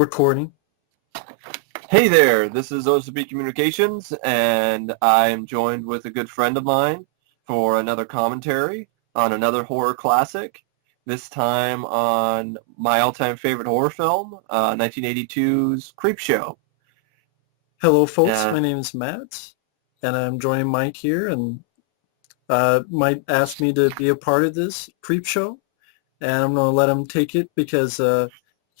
Recording. Hey there, this is OSB Communications, and I am joined with a good friend of mine for another commentary on another horror classic, this time on my all-time favorite horror film, 1982's Creepshow. Hello, folks. My name is Matt, and I'm joining Mike here, and Mike asked me to be a part of this Creepshow, and I'm going to let him take it because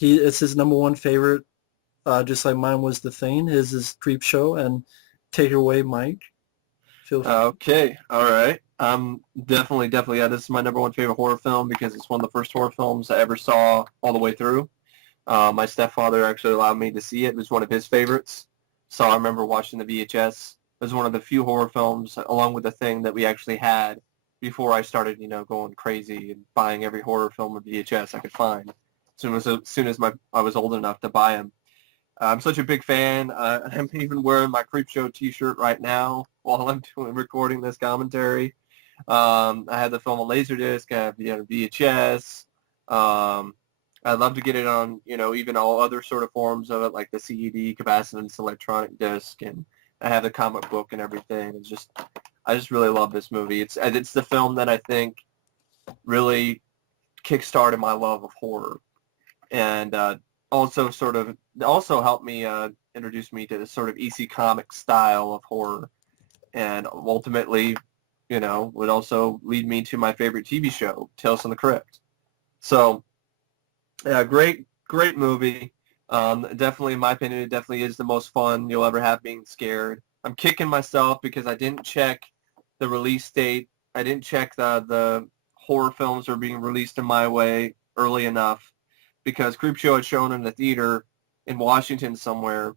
it's his number one favorite, just like mine was The Thing. His is Creepshow, and take it away, Mike. Feel free. Okay, all right. Definitely, yeah, this is my number one favorite horror film because it's one of the first horror films I ever saw all the way through. My stepfather actually allowed me to see it. It was one of his favorites. So I remember watching the VHS. It was one of the few horror films, along with The Thing, that we actually had before I started, going crazy and buying every horror film on VHS I could find. As soon as I was old enough to buy them. I'm such a big fan. I'm even wearing my Creepshow T-shirt right now while I'm recording this commentary. I have the film on Laserdisc. I have VHS. I'd love to get it on, even all other sort of forms of it, like the CED, capacitance, electronic disc, and I have the comic book and everything. I just really love this movie. It's the film that I think really kickstarted my love of horror, and also helped me introduce me to this sort of EC comic style of horror, and ultimately, would also lead me to my favorite TV show, Tales from the Crypt. So. Yeah, great movie. Definitely, in my opinion, it definitely is the most fun you'll ever have being scared. I'm kicking myself because I didn't check the release date. I didn't check the horror films are being released in my way early enough because Creepshow had shown in the theater in Washington somewhere.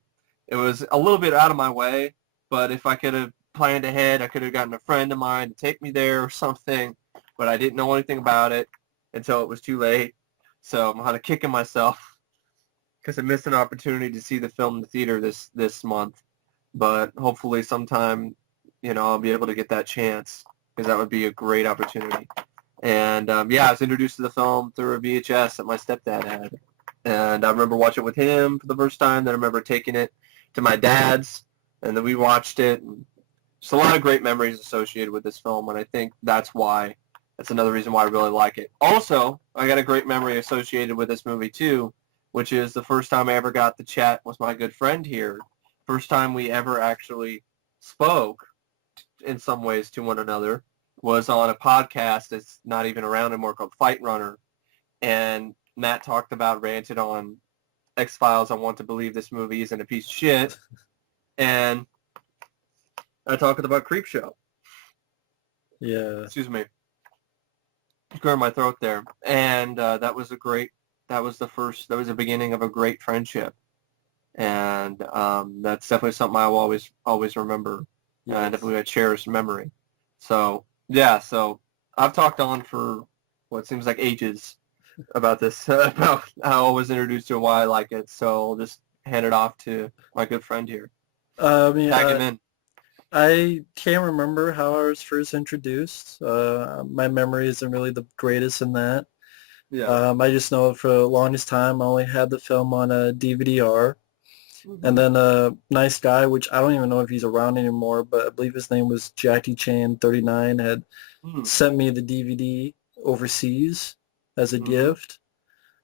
It was a little bit out of my way, but if I could have planned ahead, I could have gotten a friend of mine to take me there or something, but I didn't know anything about it until it was too late. So I'm kind of kicking myself because I missed an opportunity to see the film in the theater this month. But hopefully sometime, I'll be able to get that chance because that would be a great opportunity. And I was introduced to the film through a VHS that my stepdad had. And I remember watching it with him for the first time. Then I remember taking it to my dad's, and then we watched it. And just a lot of great memories associated with this film, and I think that's another reason why I really like it. Also, I got a great memory associated with this movie, too, which is the first time I ever got to chat with my good friend here. First time we ever actually spoke, in some ways, to one another, was on a podcast that's not even around anymore called Fight Runner. And Matt ranted on X-Files. I want to believe this movie isn't a piece of shit. And I talked about Creepshow. Yeah. Excuse me. Clear my throat there, and that was the beginning of a great friendship, and that's definitely something I will always remember, Yes. and definitely a cherished memory. So yeah, so I've talked on for what seems like ages about this, about how I was introduced to it, why I like it. So I'll just hand it off to my good friend here. Tag him in. I can't remember how I was first introduced. My memory isn't really the greatest in that. Yeah. I just know for the longest time I only had the film on a DVD-R. Mm-hmm. And then a nice guy, which I don't even know if he's around anymore, but I believe his name was Jackie Chan 39, had sent me the DVD overseas as a gift.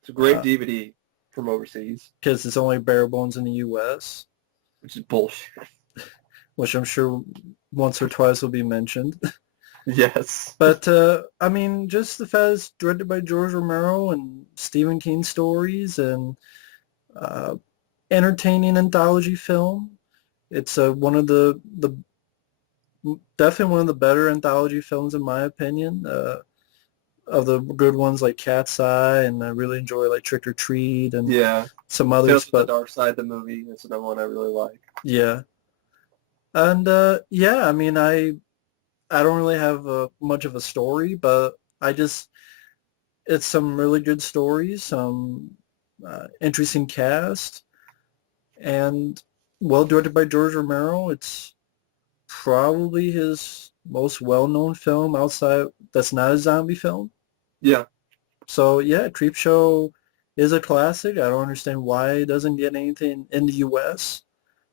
It's a great DVD from overseas. Because it's only bare bones in the U.S. Which is bullshit. Which I'm sure once or twice will be mentioned. Yes. But, just the fact it's directed by George Romero and Stephen King stories and entertaining anthology film. It's one of the definitely one of the better anthology films in my opinion. Of the good ones like Cat's Eye, and I really enjoy like Trick or Treat and some others. Tales from the Dark Side, the movie, that's another one I really like. Yeah. And I don't really have much of a story, but it's some really good stories, some interesting cast, and well directed by George Romero. It's probably his most well-known film outside that's not a zombie film. Yeah. So yeah, Creepshow is a classic. I don't understand why it doesn't get anything in the U.S.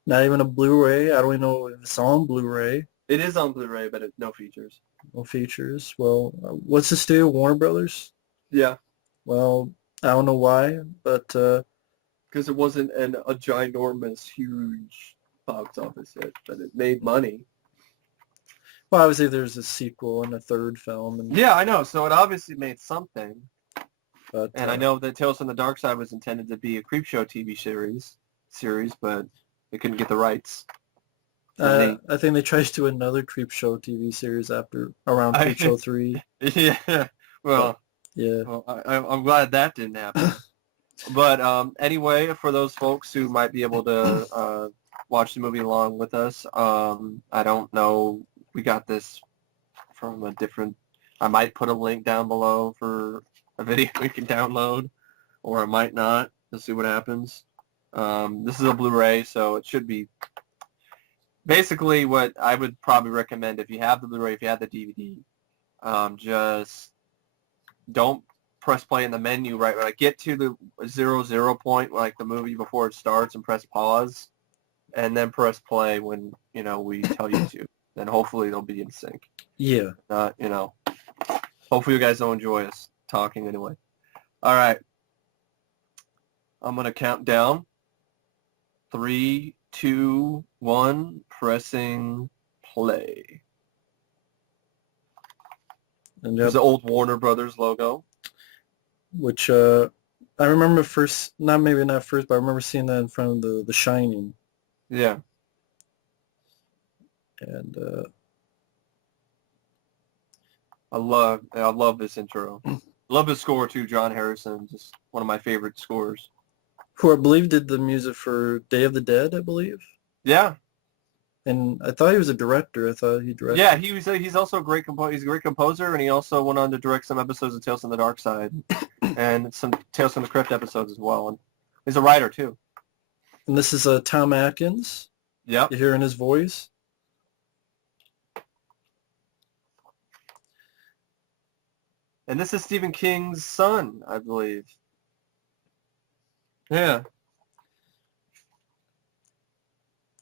Not even a Blu-ray. I don't even know if it's on Blu-ray. It is on Blu-ray, but no features. No features. Well, what's the studio? Warner Brothers? Yeah. Well, I don't know why, but because it wasn't a ginormous, huge box office hit, but it made money. well, obviously there's a sequel and a third film, and Yeah, I know. So it obviously made something. but And I know that Tales from the Dark Side was intended to be a Creepshow TV series, but they couldn't get the rights. I think they tried to do another Creepshow TV series after around Creepshow 3. Yeah. Well, yeah. Well, I'm glad that didn't happen. But anyway, for those folks who might be able to watch the movie along with us, I don't know. We got this from a different. I might put a link down below for a video we can download, or I might not. Let's see what happens. This is a Blu-ray, so it should be basically what I would probably recommend if you have the Blu-ray, if you have the DVD. Just don't press play in the menu right when I get to the 0 point, like the movie before it starts, and press pause, and then press play when we tell you to. Then hopefully they'll be in sync. Yeah. Hopefully you guys don't enjoy us talking anyway. All right. I'm gonna count down. 3, 2, 1. Pressing play. And there's the old Warner Brothers logo. Which I remember first, maybe not first, but I remember seeing that in front of the Shining. Yeah. And I love this intro. Love the score too, John Harrison, just one of my favorite scores. Who I believe did the music for Day of the Dead, I believe. Yeah. And I thought he was a director. I thought he directed. Yeah, he's also a great composer. He's a great composer, and he also went on to direct some episodes of Tales from the Dark Side and some Tales from the Crypt episodes as well. And he's a writer too. And this is Tom Atkins. Yep. You're hearing his voice. And this is Stephen King's son, I believe. Yeah.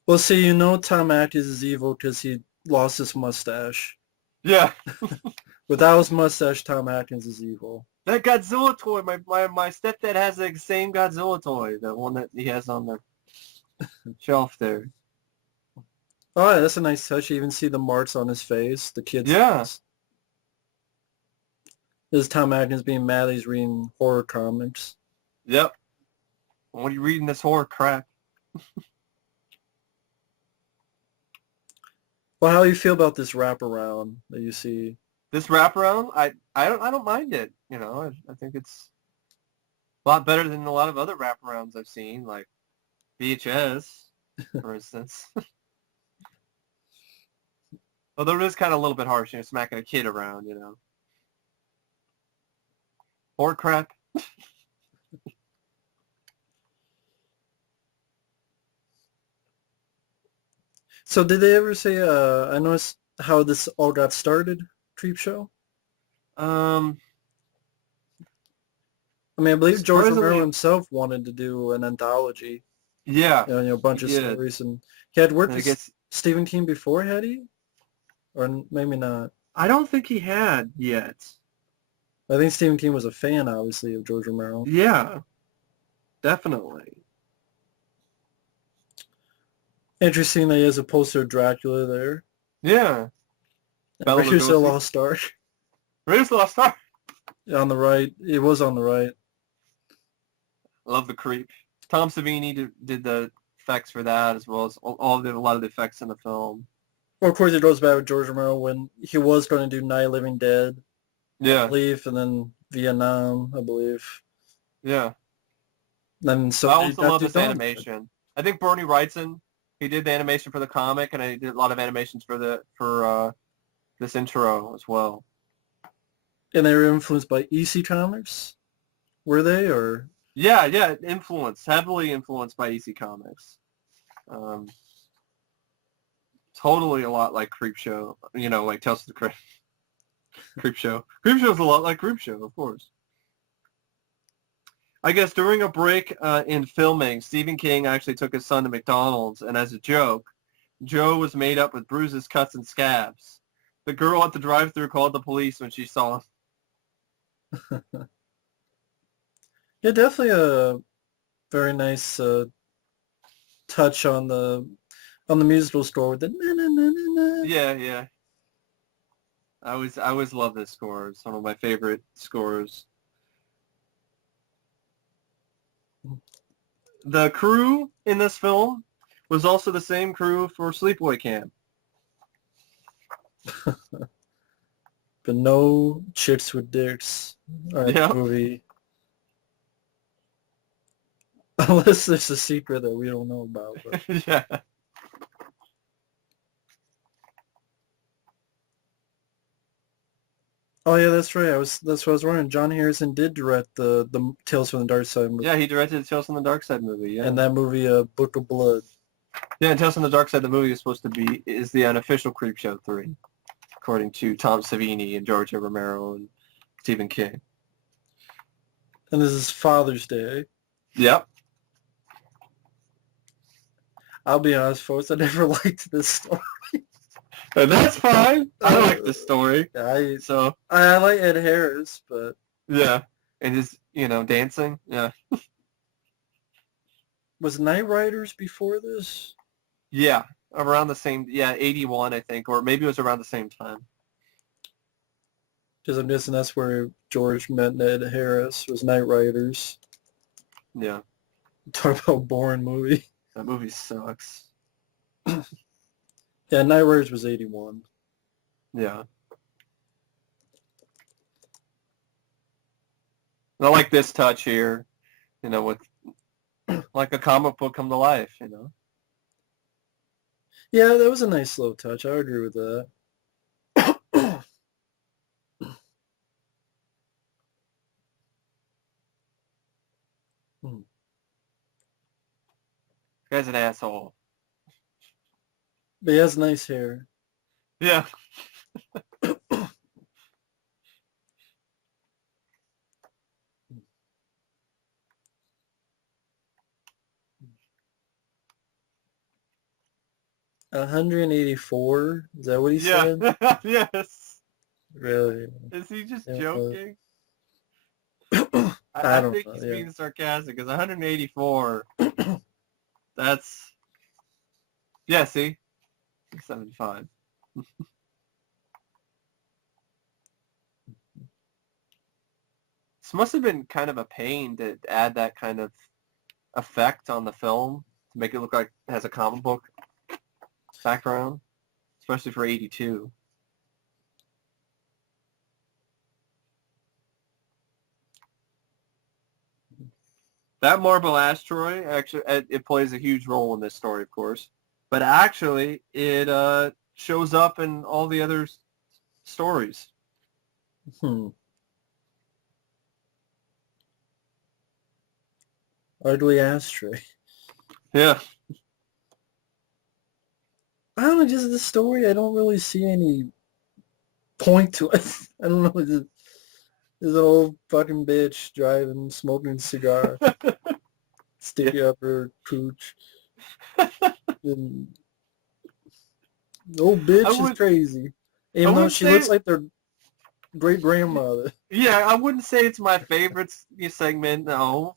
Well, see, Tom Atkins is evil because he lost his mustache. Yeah. Without his mustache, Tom Atkins is evil. That Godzilla toy, my stepdad has the same Godzilla toy, the one that he has on the shelf there. Oh, yeah, that's a nice touch. You even see the marks on his face, the kid's face. This is Tom Atkins being mad that he's reading horror comics. Yep. What are you reading this horror crap? Well, how do you feel about this wraparound that you see? This wraparound, I don't mind it. I think it's a lot better than a lot of other wraparounds I've seen, like VHS, for instance. Although it is kind of a little bit harsh, smacking a kid around, Horror crap. So did they ever say, I noticed how this all got started, Creepshow? I mean, I believe George Romero himself wanted to do an anthology. Yeah. A bunch of stories. And he had worked with Stephen King before, had he? Or maybe not. I don't think he had yet. I think Stephen King was a fan, obviously, of George Romero. Yeah. Definitely. Interesting that he has a poster of Dracula there. Yeah. Raiders of the Lost Ark. Raiders of the Lost Ark? On the right. It was on the right. I love the creep. Tom Savini did the effects for that, as well as a lot of the effects in the film. Well, of course, it goes back with George Romero when he was going to do Night of the Living Dead. Yeah. I believe, and then Vietnam, I believe. Yeah. And so I also love this animation. I think Bernie Wrightson, he did the animation for the comic, and he did a lot of animations for this intro as well. And they were influenced by EC Comics? Were they, or? Yeah, heavily influenced by EC Comics. Totally a lot like Creepshow, like Tales of the Crypt. Creepshow. Creepshow's a lot like Creepshow, of course. I guess during a break in filming, Stephen King actually took his son to McDonald's, and as a joke, Joe was made up with bruises, cuts, and scabs. The girl at the drive-thru called the police when she saw him. Yeah, definitely a very nice touch on the musical score with the na na na na na. Yeah, yeah. I always love this score. It's one of my favorite scores. The crew in this film was also the same crew for Sleepaway Camp. But no chicks with dicks in the movie. Unless there's a secret that we don't know about. But. Yeah. Oh yeah, that's right. That's what I was wondering. John Harrison did direct the Tales from the Dark Side movie. Yeah, he directed the Tales from the Dark Side movie. Yeah. And that movie, Book of Blood. Yeah, and Tales from the Dark Side, the movie is the unofficial Creepshow 3, according to Tom Savini and George Romero and Stephen King. And this is Father's Day. Yep. I'll be honest, folks. I never liked this story. And that's fine. I like this story. I I like Ed Harris, but yeah, and his dancing. Yeah. Was Night Riders before this? Yeah, around the same. Yeah, 81, I think, or maybe it was around the same time. Because I'm guessing that's where George met Ed Harris. Was Night Riders. Yeah. Talk about a boring movie. That movie sucks. Yeah, Night Riders was 81. Yeah. And I like this touch here, with like a comic book come to life, Yeah, that was a nice slow touch. I would agree with that. Guy's an asshole. But he has nice hair. Yeah. $184? Is that what he said? Yes. Really? Is he just joking? I don't think know, he's being sarcastic, because 184, that's... Yeah, see? 75. This must have been kind of a pain to add that kind of effect on the film to make it look like it has a comic book background, especially for 82. That marble asteroid, actually, it plays a huge role in this story, of course. But actually, it shows up in all the other stories. Ugly ashtray. Yeah. I don't know, just the story, I don't really see any point to it. I don't know, just this old fucking bitch driving, smoking a cigar, sticking up her cooch. And the old bitch is crazy. Even though she looks like their great-grandmother. Yeah, I wouldn't say it's my favorite segment, no.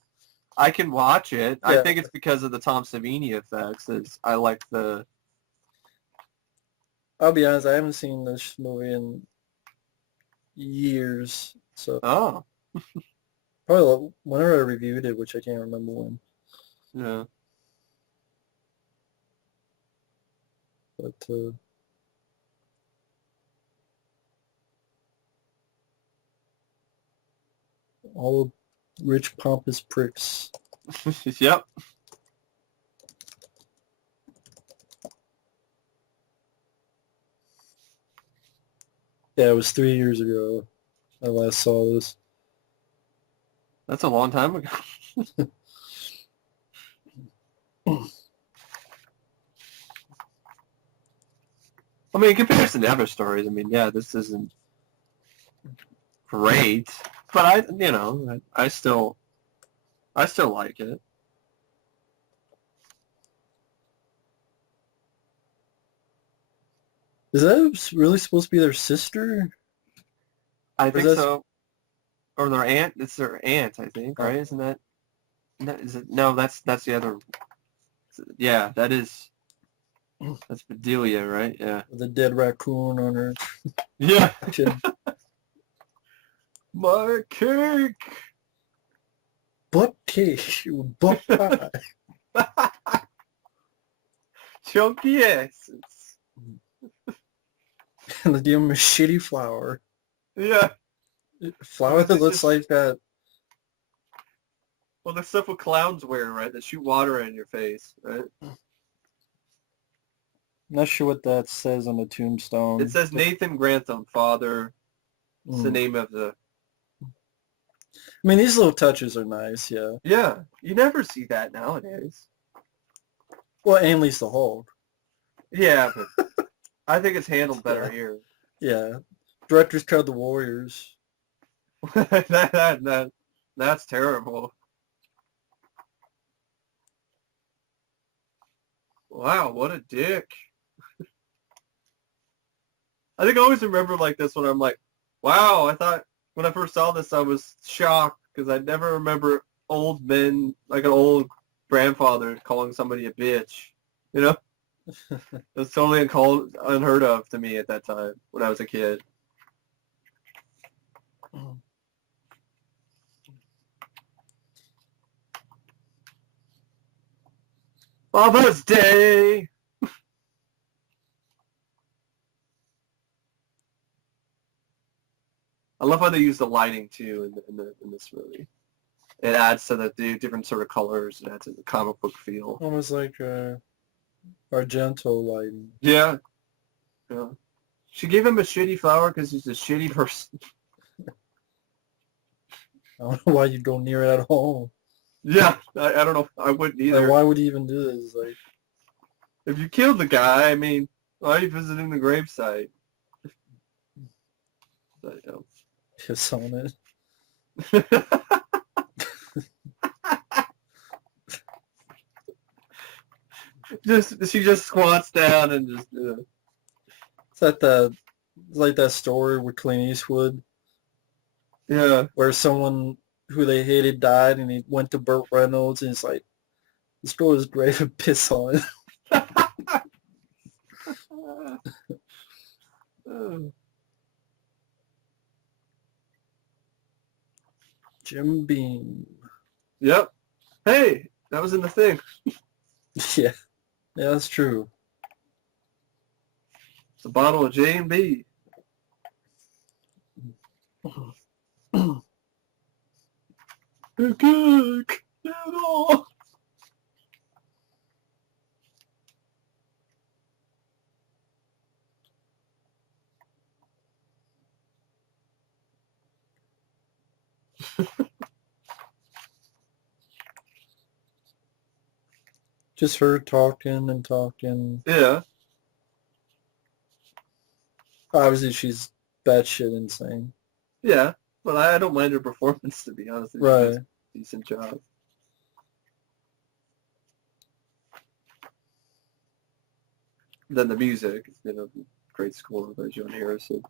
I can watch it. Yeah. I think it's because of the Tom Savini effects. I like the... I'll be honest, I haven't seen this movie in years. So probably whenever I reviewed it, which I can't remember when. Yeah. But all rich, pompous pricks. Yep. Yeah, it was 3 years ago I last saw this. That's a long time ago. I mean, in comparison to other stories, I mean, yeah, this isn't great, but I still I still like it. Is that really supposed to be their sister? I Or think is that... so. Or their aunt. It's their aunt, I think, right? Isn't that? Is it? No, that's the other. Yeah, that is. That's Bedelia, right? Yeah. The dead raccoon on her Yeah. chin. My cake. Butt tissue, butt pie. Chunky asses. And they give him a shitty flower. Yeah. Flower that It's looks just- like that. Well, the stuff what clowns wear, right? That shoot water in your face, right? I'm not sure what that says on the tombstone. It says Nathan Grantham, father. It's the Mm. name of the... I mean, these little touches are nice, yeah. Yeah, you never see that nowadays. Well, Ainley's the Hulk. Yeah, but I think it's handled better here. Yeah. Director's cut of the Warriors. That's terrible. Wow, what a dick. I think I always remember like this when I'm like, wow, I thought when I first saw this I was shocked because I never remember old men, like an old grandfather calling somebody a bitch. You know? It was totally unheard of to me at that time when I was a kid. Father's Day! I love how they use the lighting too in this movie. It adds to the different sort of colors. It adds to the comic book feel. Almost like Argento lighting. Yeah. Yeah. She gave him a shitty flower because he's a shitty person. I don't know why you go near it at all. Yeah, I don't know. I wouldn't either. Like, why would he even do this? Like, if you killed the guy, I mean, why are you visiting the gravesite? But, piss on it. She just squats down and just. It's like that story with Clint Eastwood, Yeah. where someone who they hated died, and he went to Burt Reynolds, and it's like, let's go to his grave and piss on it. Jim Beam. Yep. Hey, that was in the thing. Yeah, that's true. It's a bottle of J&B. Just her talking and talking. Yeah. Obviously, she's batshit insane. Yeah. But I don't mind her performance, to be honest. She Right. does a decent job. Then the music, great score by John Harrison.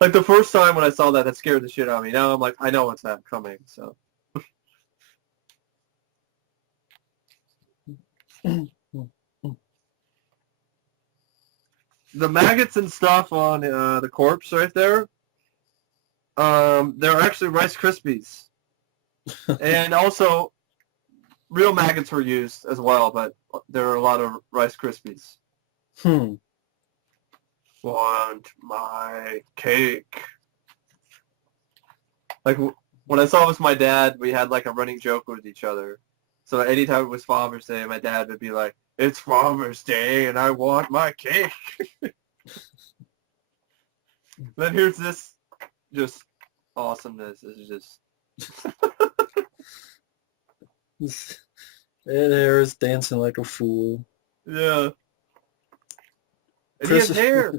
Like the first time when I saw that scared the shit out of me. Now I'm like, I know what's not coming, so. The maggots and stuff on the corpse right there, they're actually Rice Krispies. And also, real maggots were used as well, but there are a lot of Rice Krispies. Want my cake. Like, when I saw it with my dad, we had, like, a running joke with each other. So anytime it was Father's Day, my dad would be like, it's Father's Day, and I want my cake. Then here's this just awesomeness. This is just... There's dancing like a fool. Yeah. And he has hair.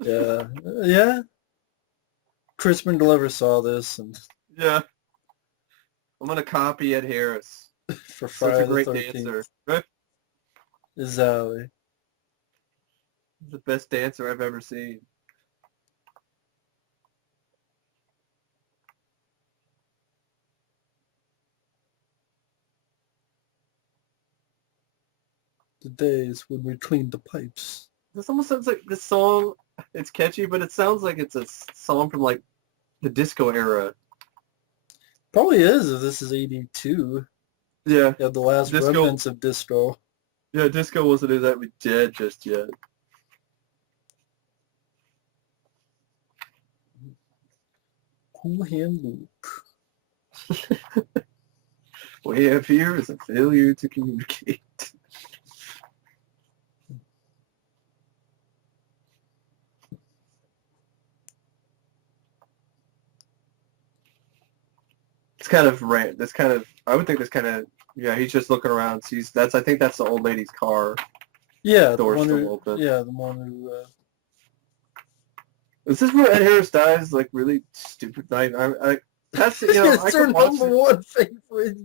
Yeah. Yeah. Crispin Glover saw this and Yeah. I'm gonna copy Ed Harris. for Such Friday a great the 13th. dancer. Right? Exactly. The best dancer I've ever seen. The days when we cleaned the pipes. This almost sounds like this song. It's catchy, but it sounds like it's a song from like the disco era. Probably is if this is 82. Yeah. Yeah, the last Disco. remnants of disco. Yeah, disco wasn't exactly dead just yet. Cool Hand Luke. What we have here is a failure to communicate. It's kind of rant. That's kind of. I would think that's kind of. Yeah, he's just looking around. Sees that's. I think that's the old lady's car. Yeah, the Door's one still who, open. yeah, the one who. Is this where Ed Harris dies? Like really stupid. I that's you know. I It's your could watch number it. one favorite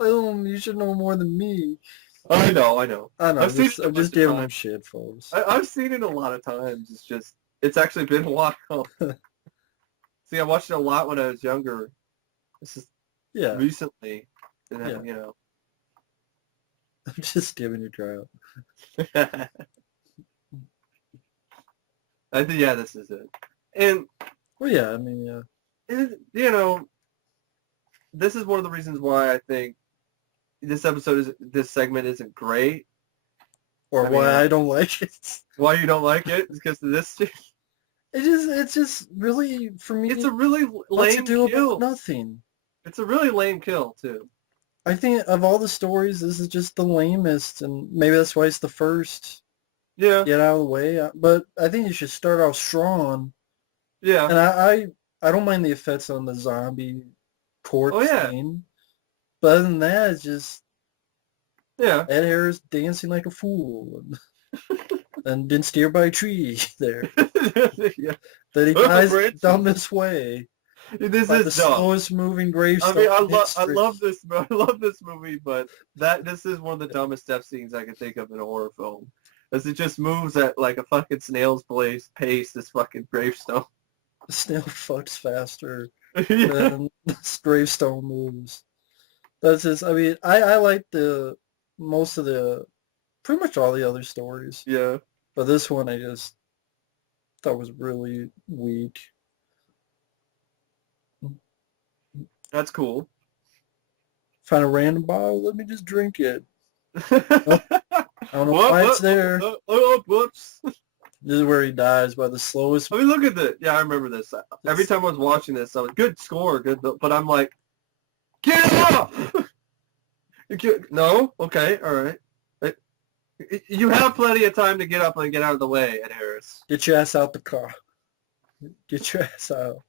film. You should know more than me. I know. I know. I've seen it a I'm bunch just of giving him times. shit, folks. I've seen it a lot of times. It's just. It's actually been a while. See, I watched it a lot when I was younger. This is Yeah, recently, and then, Yeah. you know. I'm just giving you a try out. I think yeah, this is it. And Well, yeah, I mean, yeah. you know, this is one of the reasons why I think this segment isn't great. Or I mean, why I don't like it. Why you don't like it is because of this. It's just really, for me, It's a really what's it lame do kill. about nothing. It's a really lame kill too. I think of all the stories, this is just the lamest, and maybe that's why it's the first. Yeah. Get out of the way. But I think you should start off strong. Yeah. And I don't mind the effects on the zombie corpse Oh, yeah. thing. But other than that, it's just Yeah. Ed Harris dancing like a fool. And then steered by a tree there. Yeah. That he Oh, dies the Branson. dumbest way. This Like the is dumb. slowest moving gravestone. I mean, I in history. love this movie, but this is one of the dumbest death scenes I can think of in a horror film. As it just moves at like a fucking snail's pace, this fucking gravestone. The snail fucks faster Yeah. than this gravestone moves. That's just, I mean, I like most of pretty much all the other stories. Yeah. But this one I just thought was really weak. That's cool. Find a random bottle, let me just drink it. I don't know why it's there. Whoops. This is where he dies by the slowest. I mean, look at this. Yeah, I remember this. Every time I was watching this, I was, good score, good, but I'm like, get up! No? Okay, all right. You have plenty of time to get up and get out of the way, Ed Harris. Get your ass out the car. Get your ass out.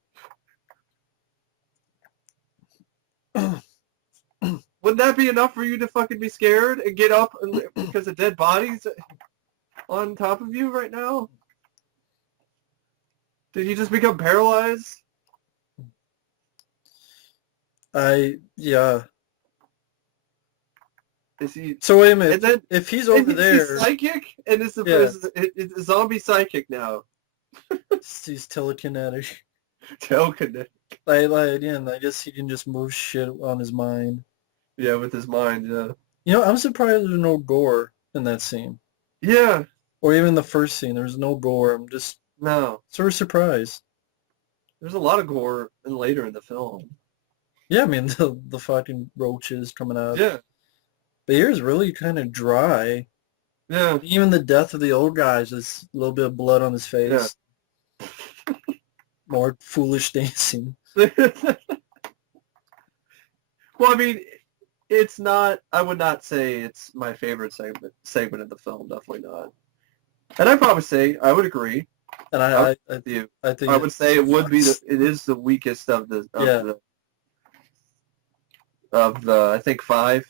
Wouldn't that be enough for you to fucking be scared and get up because of dead bodies on top of you right now? Did you just become paralyzed? Yeah. Is he? So wait a minute. And then if he's over he's there, psychic, and it's a zombie psychic now. he's telekinetic. Telekinetic. Again, I guess he can just move shit on his mind. Yeah, with his mind. Yeah. You know, I'm surprised there's no gore in that scene. Yeah. Or even the first scene, there's no gore. I'm just No. sort of surprised. There's a lot of gore later in the film. Yeah, I mean, the fucking roaches coming out. Yeah. But here's really kind of dry. Yeah. Even the death of the old guy is just a little bit of blood on his face. Yeah. More foolish dancing. Well, I mean, it's not. I would not say it's my favorite segment of the film. Definitely not. And I'd probably say I would agree. And I You. think I would say it would be it is the weakest of the I think 5.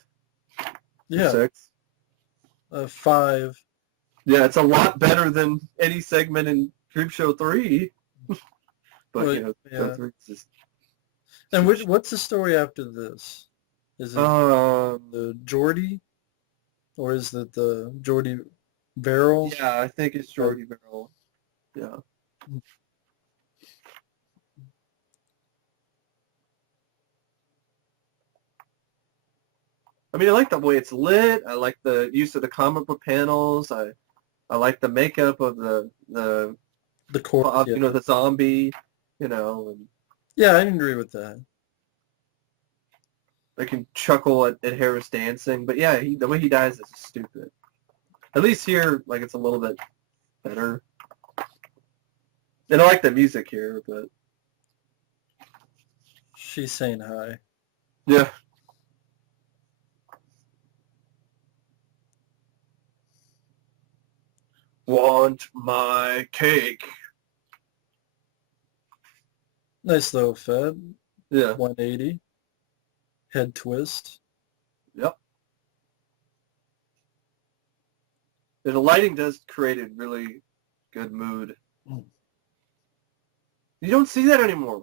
Yeah. 6. 5. Yeah, it's a lot better than any segment in Creepshow 3. But, Well, show yeah. 3 is just... And what's the story after this? Is it the Jordy? Or is it the Jordy Verrill? Yeah, I think it's Jordy Verrill. Yeah. I mean, I like the way it's lit. I like the use of the comic book panels. I like the makeup of the corpse, yeah. the zombie, and Yeah, I agree with that. I can chuckle at Harris dancing. But yeah, the way he dies is stupid. At least here, like, it's a little bit better. And I like the music here, but... She's saying hi. Yeah. Want my cake. Nice little Fed. Yeah. 180. Head twist. Yep. And the lighting does create a really good mood. You don't see that anymore.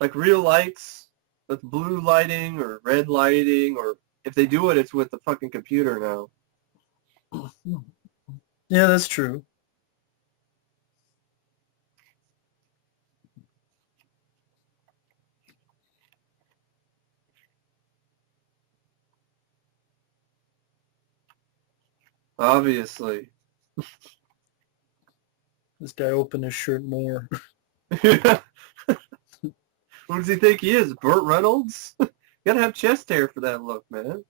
Like real lights with blue lighting or red lighting, or if they do it, it's with the fucking computer now. Yeah, that's true. Obviously. This guy opened his shirt more. What does he think he is? Burt Reynolds? You gotta have chest hair for that look, man.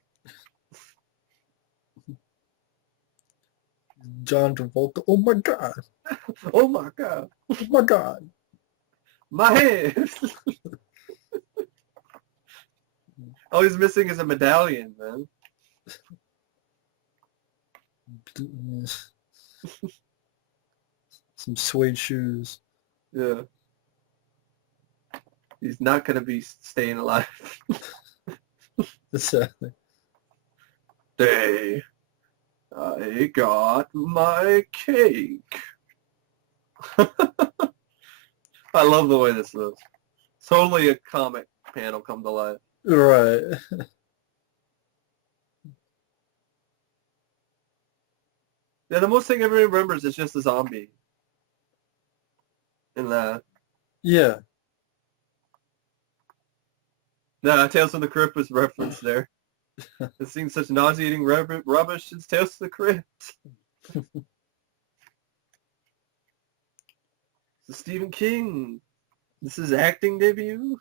John Travolta. Oh my god. Oh my god. Oh my god. My head. All he's missing is a medallion, man. Some suede shoes. Yeah. He's not going to be staying alive. Exactly. Day. I got my cake. I love the way this looks. Totally a comic panel come to life. Right. Yeah, the most thing everybody remembers is just the zombie. In that. Yeah. Nah, Tales from the Crypt was referenced there. It seems such nauseating rubbish since Tales from the Crypt. So Stephen King. This is acting debut?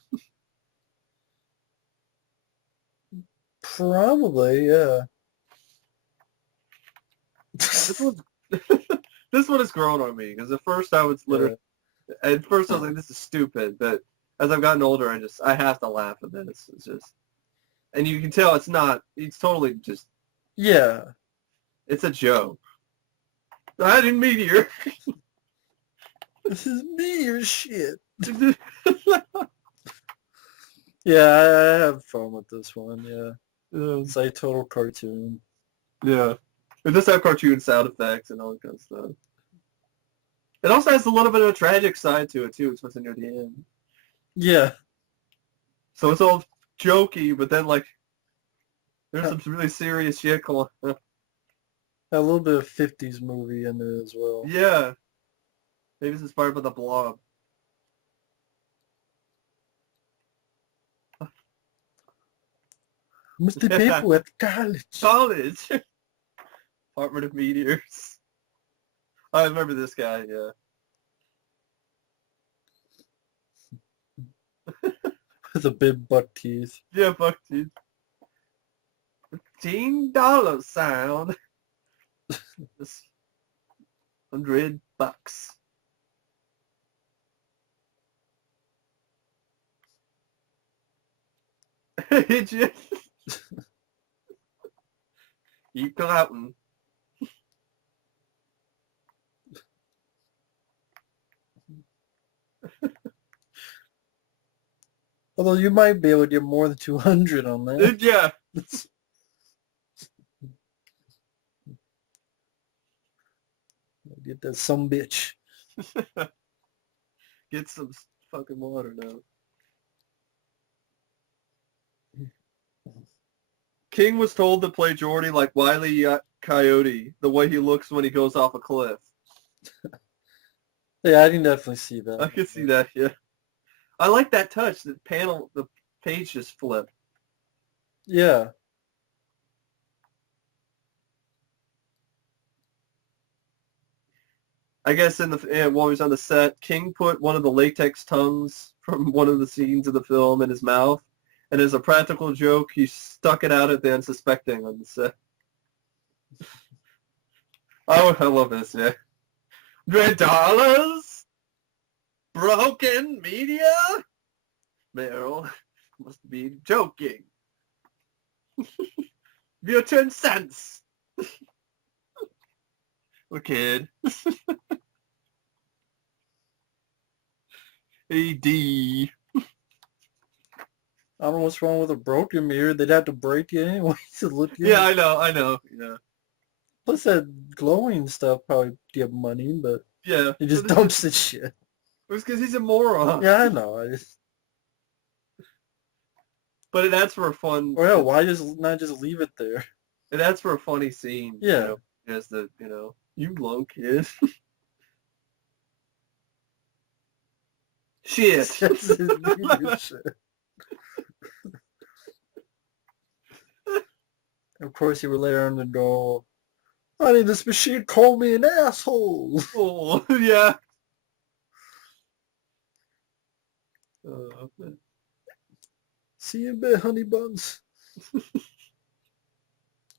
Probably, yeah. This one has grown on me, because at first I was literally... At first I was like, this is stupid, but as I've gotten older, I have to laugh at this. It's just... And you can tell it's not... It's totally just... Yeah. It's a joke. I didn't meteor. This is me or shit. Yeah, I have fun with this one, yeah. It's like total cartoon. Yeah. It does have cartoon sound effects and all that kind of stuff. It also has a little bit of a tragic side to it, too, especially near the end. Yeah. So it's all jokey, but then, like, there's some really serious shit going on. A little bit of 50s movie in it as well. Yeah. Maybe it's inspired by the Blob. Mr. People at college. College! Department of Meteors. I remember this guy, yeah. With the big buck teeth. Yeah, buck teeth. $15 sound. $100. Hit you. Keep clouting. Although you might be able to get more than 200 on that. Yeah. Get that some bitch. Get some fucking water now. King was told to play Jordy like Wile E. Coyote, the way he looks when he goes off a cliff. Yeah, I can definitely see that. I can see that, yeah. I like that touch. The page just flipped. Yeah. I guess while he was on the set, King put one of the latex tongues from one of the scenes of the film in his mouth, and as a practical joke, he stuck it out at the unsuspecting on the set. Oh, I love this, yeah. $3? Broken media? Verrill must be joking. You 10 cents. A kid. AD. I don't know what's wrong with a broken mirror. They'd have to break it anyway to look at. Yeah, I know. Yeah. Plus that glowing stuff probably give money, but Yeah. he just dumps the shit. It was because he's a moron. Yeah, I know. But it adds for a fun. Well, yeah, why not just leave it there? It adds for a funny scene. Yeah. As you low kid. Shit. Shit. Of course, he would later on the door. Honey, this machine called me an asshole. Oh, yeah. See you in bed, honey buns.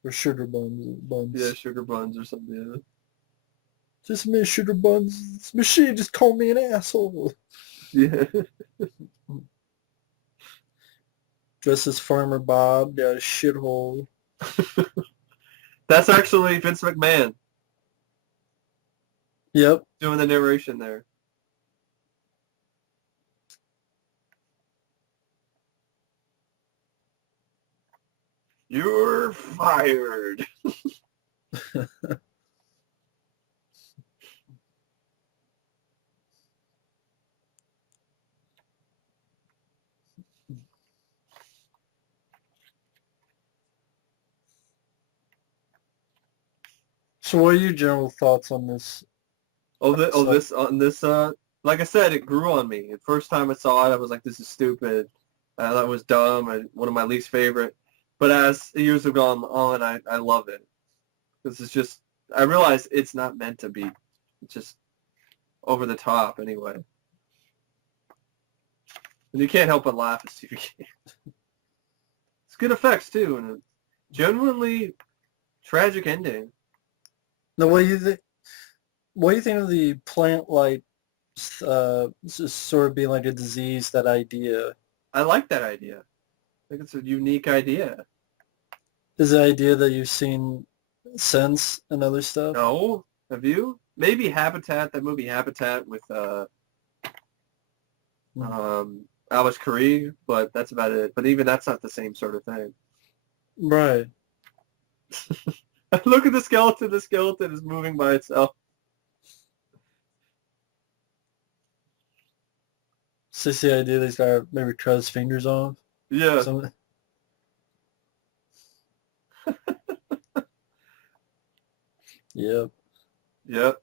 Or sugar buns. Yeah, sugar buns or something. Yeah. Just a minute, sugar buns. This machine just called me an asshole. Yeah. Dressed as Farmer Bob, got a shithole. That's actually Vince McMahon. Yep. Doing the narration there. You're fired. So what are your general thoughts on this? Like I said, it grew on me. The first time I saw it, I was like, this is stupid. That was dumb and one of my least favorite. But as the years have gone on, I love it. This is just, I realize it's not meant to be. It's just over the top anyway. And you can't help but laugh as TV. It's good effects too, and a genuinely tragic ending. Now, what do you think? What do you think of the plant light sort of being like a disease? That idea. I like that idea. I think it's a unique idea. Is the idea that you've seen since and other stuff? No, have you? Maybe Habitat. That movie Habitat with Alice Carrie, but that's about it. But even that's not the same sort of thing. Right. Look at the skeleton. The skeleton is moving by itself. So it's the idea that he's got to maybe cut his fingers off? Yeah. Yep. Yep.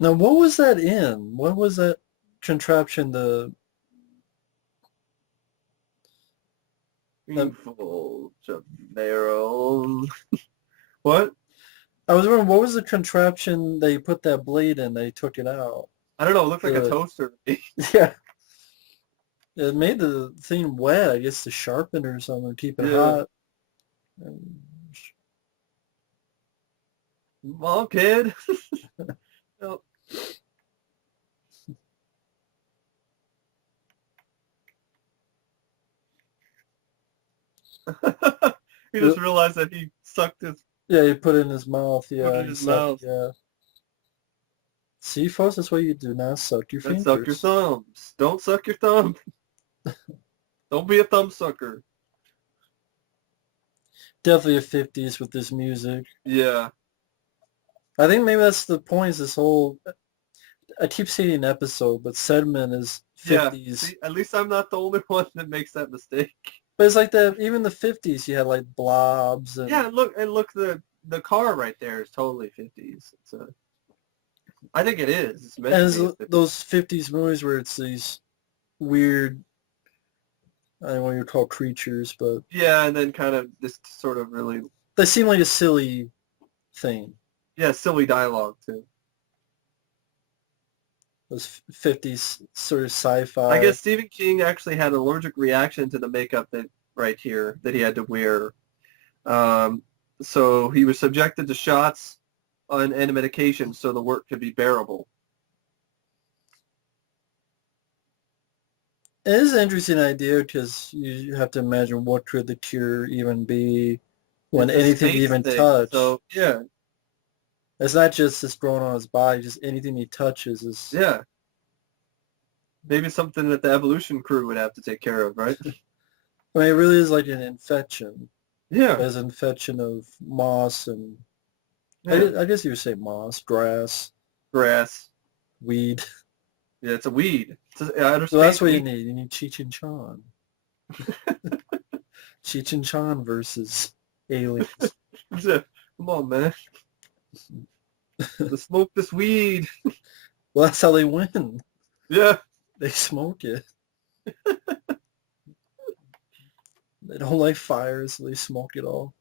Now, what was that in? What was that contraption? Painful Romero. What? I was wondering, what was the contraption they put that blade in? They took it out. I don't know. It looked like a toaster. Yeah. It made the thing wet, I guess, to sharpen it or something, to keep it hot. Mom, kid. Nope. He just realized that he sucked his... Yeah, he put it in his mouth. Yeah, put it in his mouth. Yeah. See, folks, that's what you do now. Suck your fingers. Suck your thumbs. Don't suck your thumb. Don't be a thumb sucker. Definitely a 50s with this music. Yeah. I think maybe that's the point, is this whole I keep saying episode, but segment is Yeah. 50s. See, at least I'm not the only one that makes that mistake. But it's like that. Even the 50s, you had like blobs and Yeah, look, the car right there is totally 50s. I think it is. It's meant and to be. it's those 50s movies where it's these weird, I don't know what you call creatures, but Yeah, and then kind of this sort of really, they seem like a silly thing. yeah, silly dialogue too. Those 50s sort of sci-fi. I guess Stephen King actually had an allergic reaction to the makeup that right here that he had to wear. So he was subjected to shots and medication so the work could be bearable. It is an interesting idea because you have to imagine what could the cure even be when It's a anything space even thing, touch. So yeah, It's not just this growing on his body, just anything he touches is... yeah. Maybe something that the evolution crew would have to take care of, right? I mean, it really is like an infection. Yeah. As an infection of moss and... Yeah. I guess you would say moss, grass, Grass. weed. Yeah, it's a weed. Outer So that's space what you weed. need. You need Cheech and Chong. Cheech and Chong versus aliens. Yeah. Come on, man. Let's smoke this weed. Well, that's how they win. Yeah. They smoke it. They don't like fire, so they smoke it all.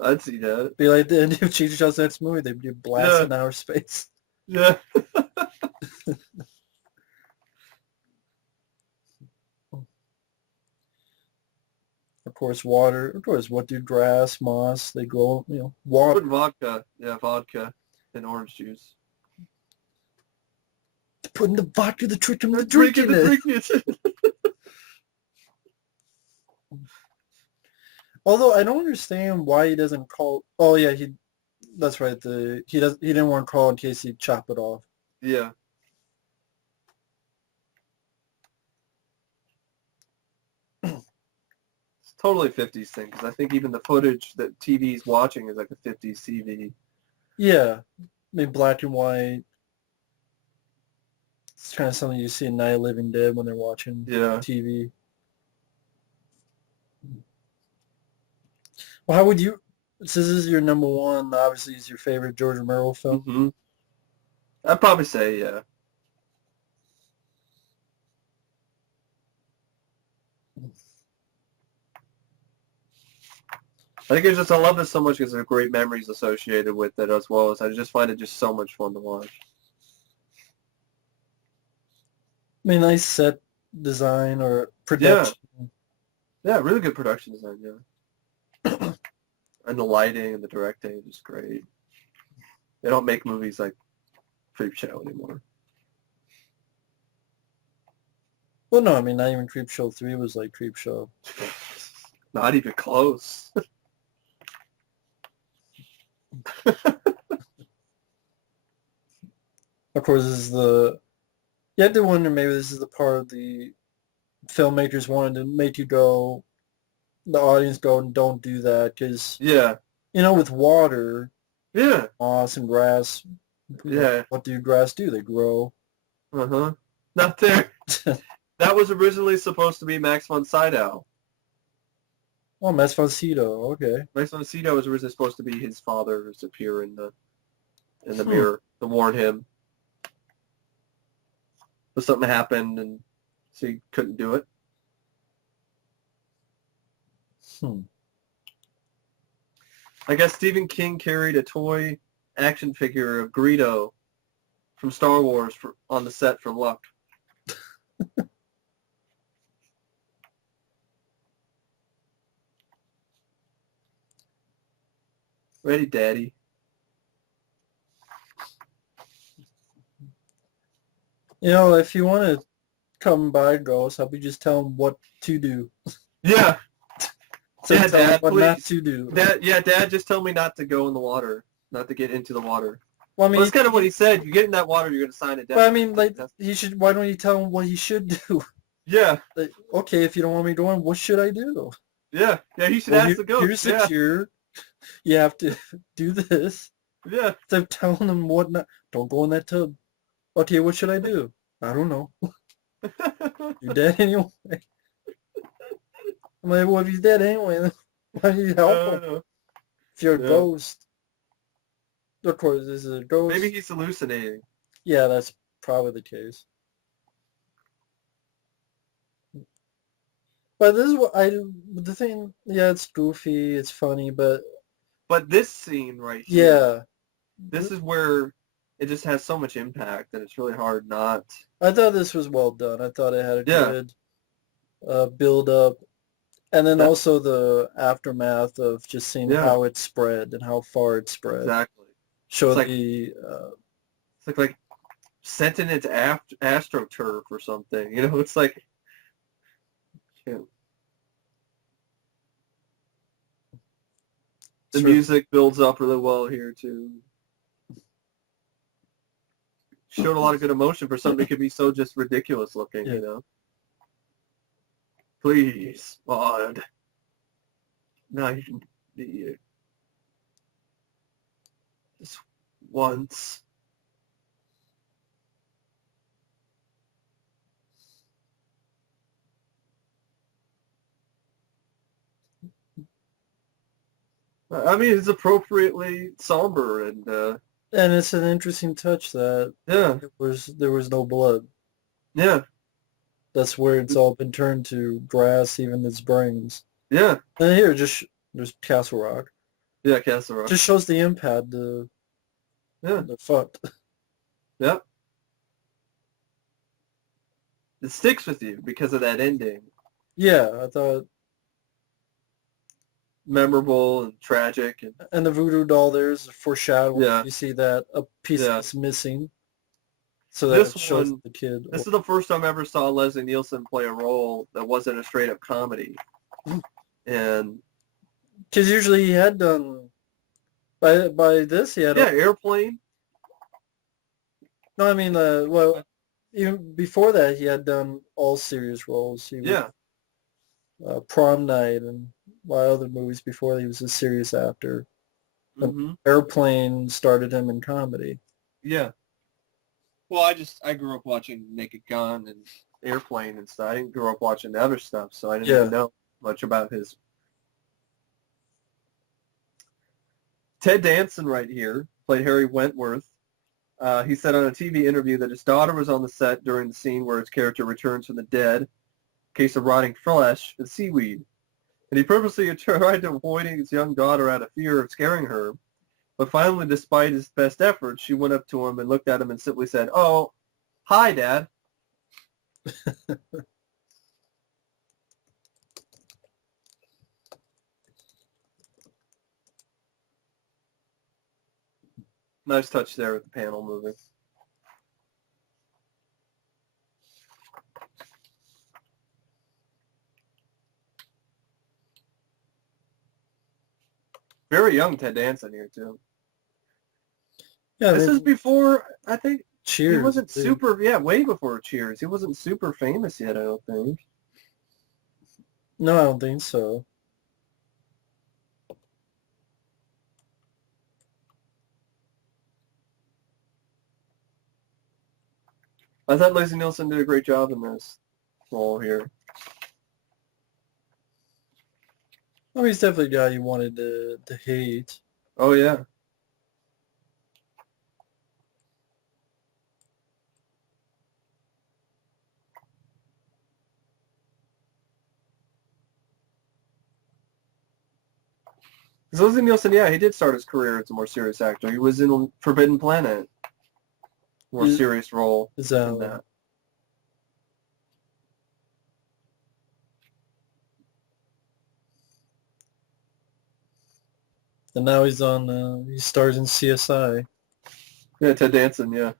I'd see that. Be like the end of Cheech and Chong's next movie. They'd be blasting in outer space. Yeah. Of course, water. Of course, what do grass, moss? They grow, water. Put vodka. Yeah, vodka and orange juice. Putting the vodka, the trick him to drinking it. Drinking it. Although I don't understand why he doesn't call. Oh yeah, that's right. He didn't want to call in case he'd chop it off. Yeah. It's totally 50s thing because I think even the footage that TV's watching is like a 50s TV. Yeah, I mean black and white. It's kind of something you see in Night of the Living Dead when they're watching TV. Well, how would you? Since this is your number one, obviously, is your favorite George Romero film. Mm-hmm. I'd probably say yeah. I think it's just I love this so much because there are great memories associated with it as well as I just find it just so much fun to watch. I mean, nice set design or production. Yeah, really good production design, yeah. And the lighting and the directing is just great. They don't make movies like Creepshow anymore. Well, no, I mean, not even Creepshow 3 was like Creepshow. Not even close. Of course, this is the... You have to wonder, maybe this is the part of the filmmakers wanted to make you go, the audience go, don't do that, because, with water, moss and grass, what do grass do? They grow. Uh-huh. Not there. That was originally supposed to be Max von Sydow. Oh, Max von Sydow, okay. Max von Sydow was originally supposed to be his father who's appear in the mirror to warn him. But something happened and so he couldn't do it. I guess Stephen King carried a toy action figure of Greedo from Star Wars on the set for luck. Ready, Daddy. If you want to come by, Ghost, how about you just tell them what to do? Yeah. Dad, what not to do. Dad, just tell me not to go in the water, not to get into the water. Well, I mean, that's kind of what he said. You get in that water, you're going to sign it down. But I mean, like, why don't you tell him what he should do? Yeah. Like, okay, if you don't want me going, what should I do? Yeah, he should ask the ghost. Here's the cure. You have to do this. Yeah. Instead of telling him what not, don't go in that tub. Okay, what should I do? I don't know. You're dead anyway. I'm like, well, if he's dead anyway, then why do you help him? If you're a ghost. Of course, this is a ghost. Maybe he's hallucinating. Yeah, that's probably the case. But this is what the thing, yeah, it's goofy, it's funny, but this scene right here, yeah, this is where it just has so much impact that it's really hard not. I thought this was well done. I thought it had a good build up, and then also the aftermath of just seeing how it spread and how far it spread. Exactly. Show it's the like sent in its astroturf or something. You know, it's like. The music builds up really well here too. Showed a lot of good emotion for something that could be so just ridiculous looking, you know. Please, Maud. Now you can be just once. I mean, it's appropriately somber and it's an interesting touch that there was no blood. Yeah. That's where it's all been turned to grass, even its brains. Yeah. And here, there's Castle Rock. Yeah, Castle Rock. Just shows the impact. They're fucked. Yep. It sticks with you because of that ending. Yeah, I thought memorable and tragic, and the voodoo doll there's a foreshadowing. Yeah. You see that a piece is missing, so that shows the kid. This is the first time I ever saw Leslie Nielsen play a role that wasn't a straight up comedy, and because usually he had done by this he had Airplane. No, I mean well, even before that he had done all serious roles. Prom Night and a lot of other movies before he was a serious actor. Mm-hmm. Airplane started him in comedy. Yeah. Well, I grew up watching Naked Gun and Airplane and stuff. I didn't grow up watching the other stuff, so I didn't even know much about his. Ted Danson right here played Harry Wentworth. He said on a TV interview that his daughter was on the set during the scene where his character returns from the dead, case of rotting flesh and seaweed. And he purposely tried to avoid his young daughter out of fear of scaring her. But finally, despite his best efforts, she went up to him and looked at him and simply said, "Oh, hi, Dad." Nice touch there with the panel moving. Very young Ted Danson here, too. Yeah, this is before, I think, Cheers. He wasn't super, way before Cheers. He wasn't super famous yet, I don't think. No, I don't think so. I thought Leslie Nielsen did a great job in this role here. Oh, he's definitely a guy you wanted to hate. Oh, yeah. Leslie Nielsen, he did start his career as a more serious actor. He was in Forbidden Planet. More serious role than that. And now he's on, he stars in CSI. Yeah, Ted Danson, yeah.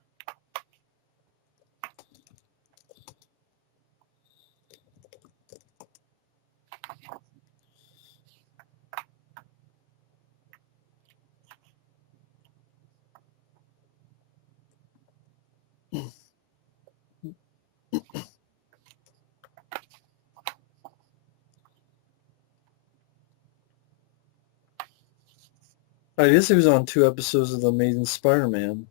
I guess he was on 2 episodes of The Amazing Spider-Man.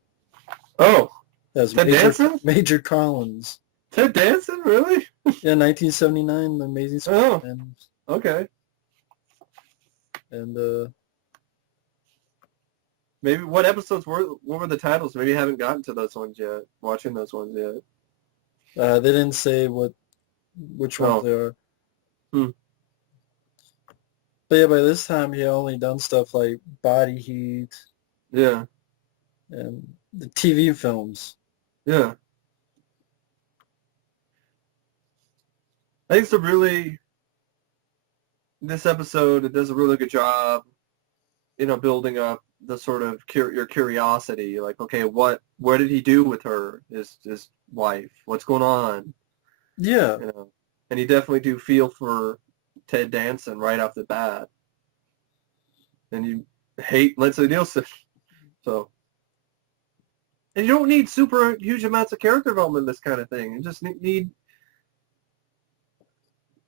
Oh. as Ted Danson? Major Collins. Ted Danson, really? Yeah, 1979, The Amazing Spider-Man. Oh, okay. And maybe what episodes what were the titles? Maybe I haven't gotten to those ones yet. Watching those ones yet. they didn't say which ones they are. Hmm. But yeah, by this time he had only done stuff like Body Heat. Yeah. And the TV films. Yeah. I think this episode, it does a really good job, building up the sort of your curiosity. Like, okay, what did he do with her, his wife? What's going on? Yeah. And you definitely do feel for Ted Danson right off the bat. And you hate Leslie Nielsen. So, and you don't need super huge amounts of character development in this kind of thing. You just need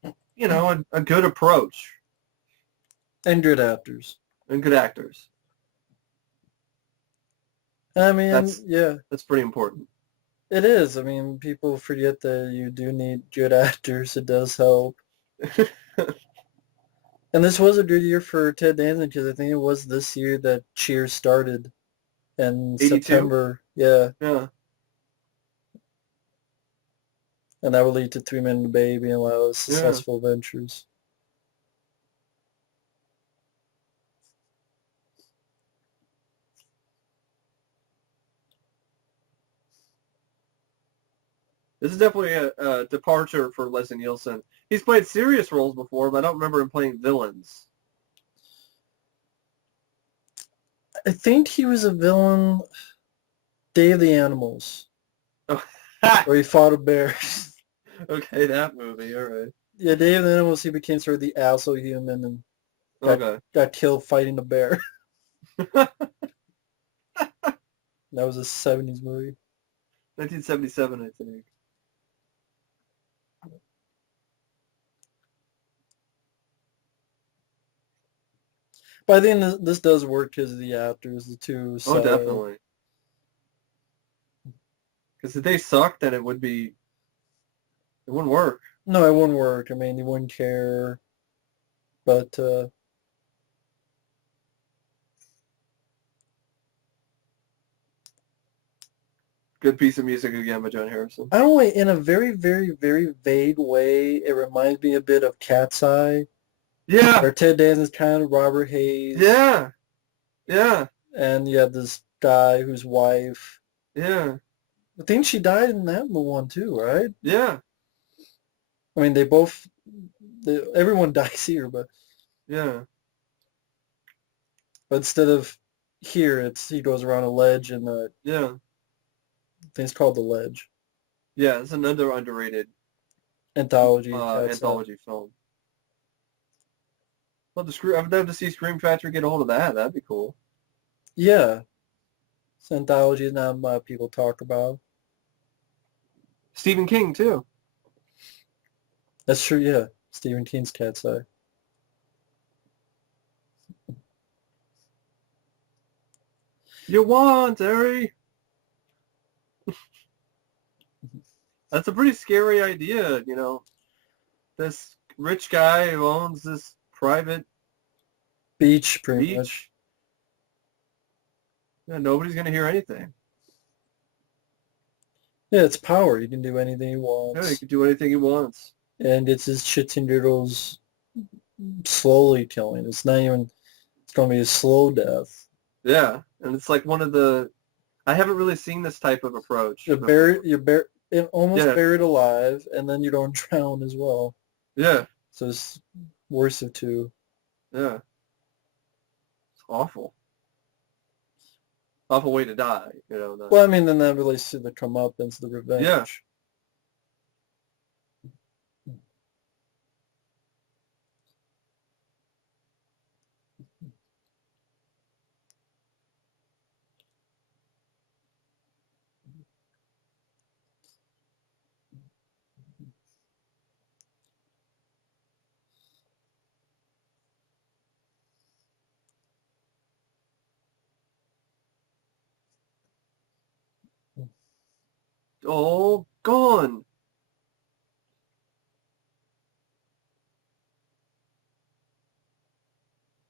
a good approach. And good actors. And good actors. I mean, that's pretty important. It is. I mean, people forget that you do need good actors. It does help. And this was a good year for Ted Danson because I think it was this year that Cheers started in 82? September. Yeah. Yeah. And that would lead to Three Men and a Baby and a lot of successful ventures. This is definitely a departure for Leslie Nielsen. He's played serious roles before, but I don't remember him playing villains. I think he was a villain Day of the Animals. Oh. Where he fought a bear. Okay, that movie, all right. Yeah, Day of the Animals, he became sort of the asshole human and got killed fighting a bear. That was a 70s movie. 1977, I think. But I think this does work because of the actors, the two. Oh, definitely. Because if they sucked, then it wouldn't work. No, it wouldn't work. I mean, you wouldn't care. But good piece of music again by John Harrison. I don't know, in a very, very, very vague way, it reminds me a bit of Cat's Eye. Yeah. Where Ted Danson's kind of Robert Hayes. Yeah. Yeah. And you have this guy whose wife. Yeah. I think she died in that one too, right? Yeah. I mean, everyone dies here, but. Yeah. But instead of here, he goes around a ledge and yeah. I think it's called The Ledge. Yeah, it's another underrated anthology film. Well, I'd love to see Scream Factory get a hold of that. That'd be cool. Yeah. It's anthologies not a lot of people talk about. Stephen King, too. That's true, yeah. Stephen King's Cat's Eye. You won, Terry! That's a pretty scary idea, This rich guy who owns this private beach, pretty much. Yeah, nobody's going to hear anything. Yeah, it's power. You can do anything he wants. Yeah, he can do anything he wants. And it's his shits and giggles slowly killing. It's going to be a slow death. Yeah, and it's like one of the... I haven't really seen this type of approach. You're buried alive, and then you don't drown as well. Yeah. So it's worse of two. Yeah. It's awful. Awful way to die, Well, I mean, then that relates to the comeuppance, the revenge. Yeah. Oh, gone.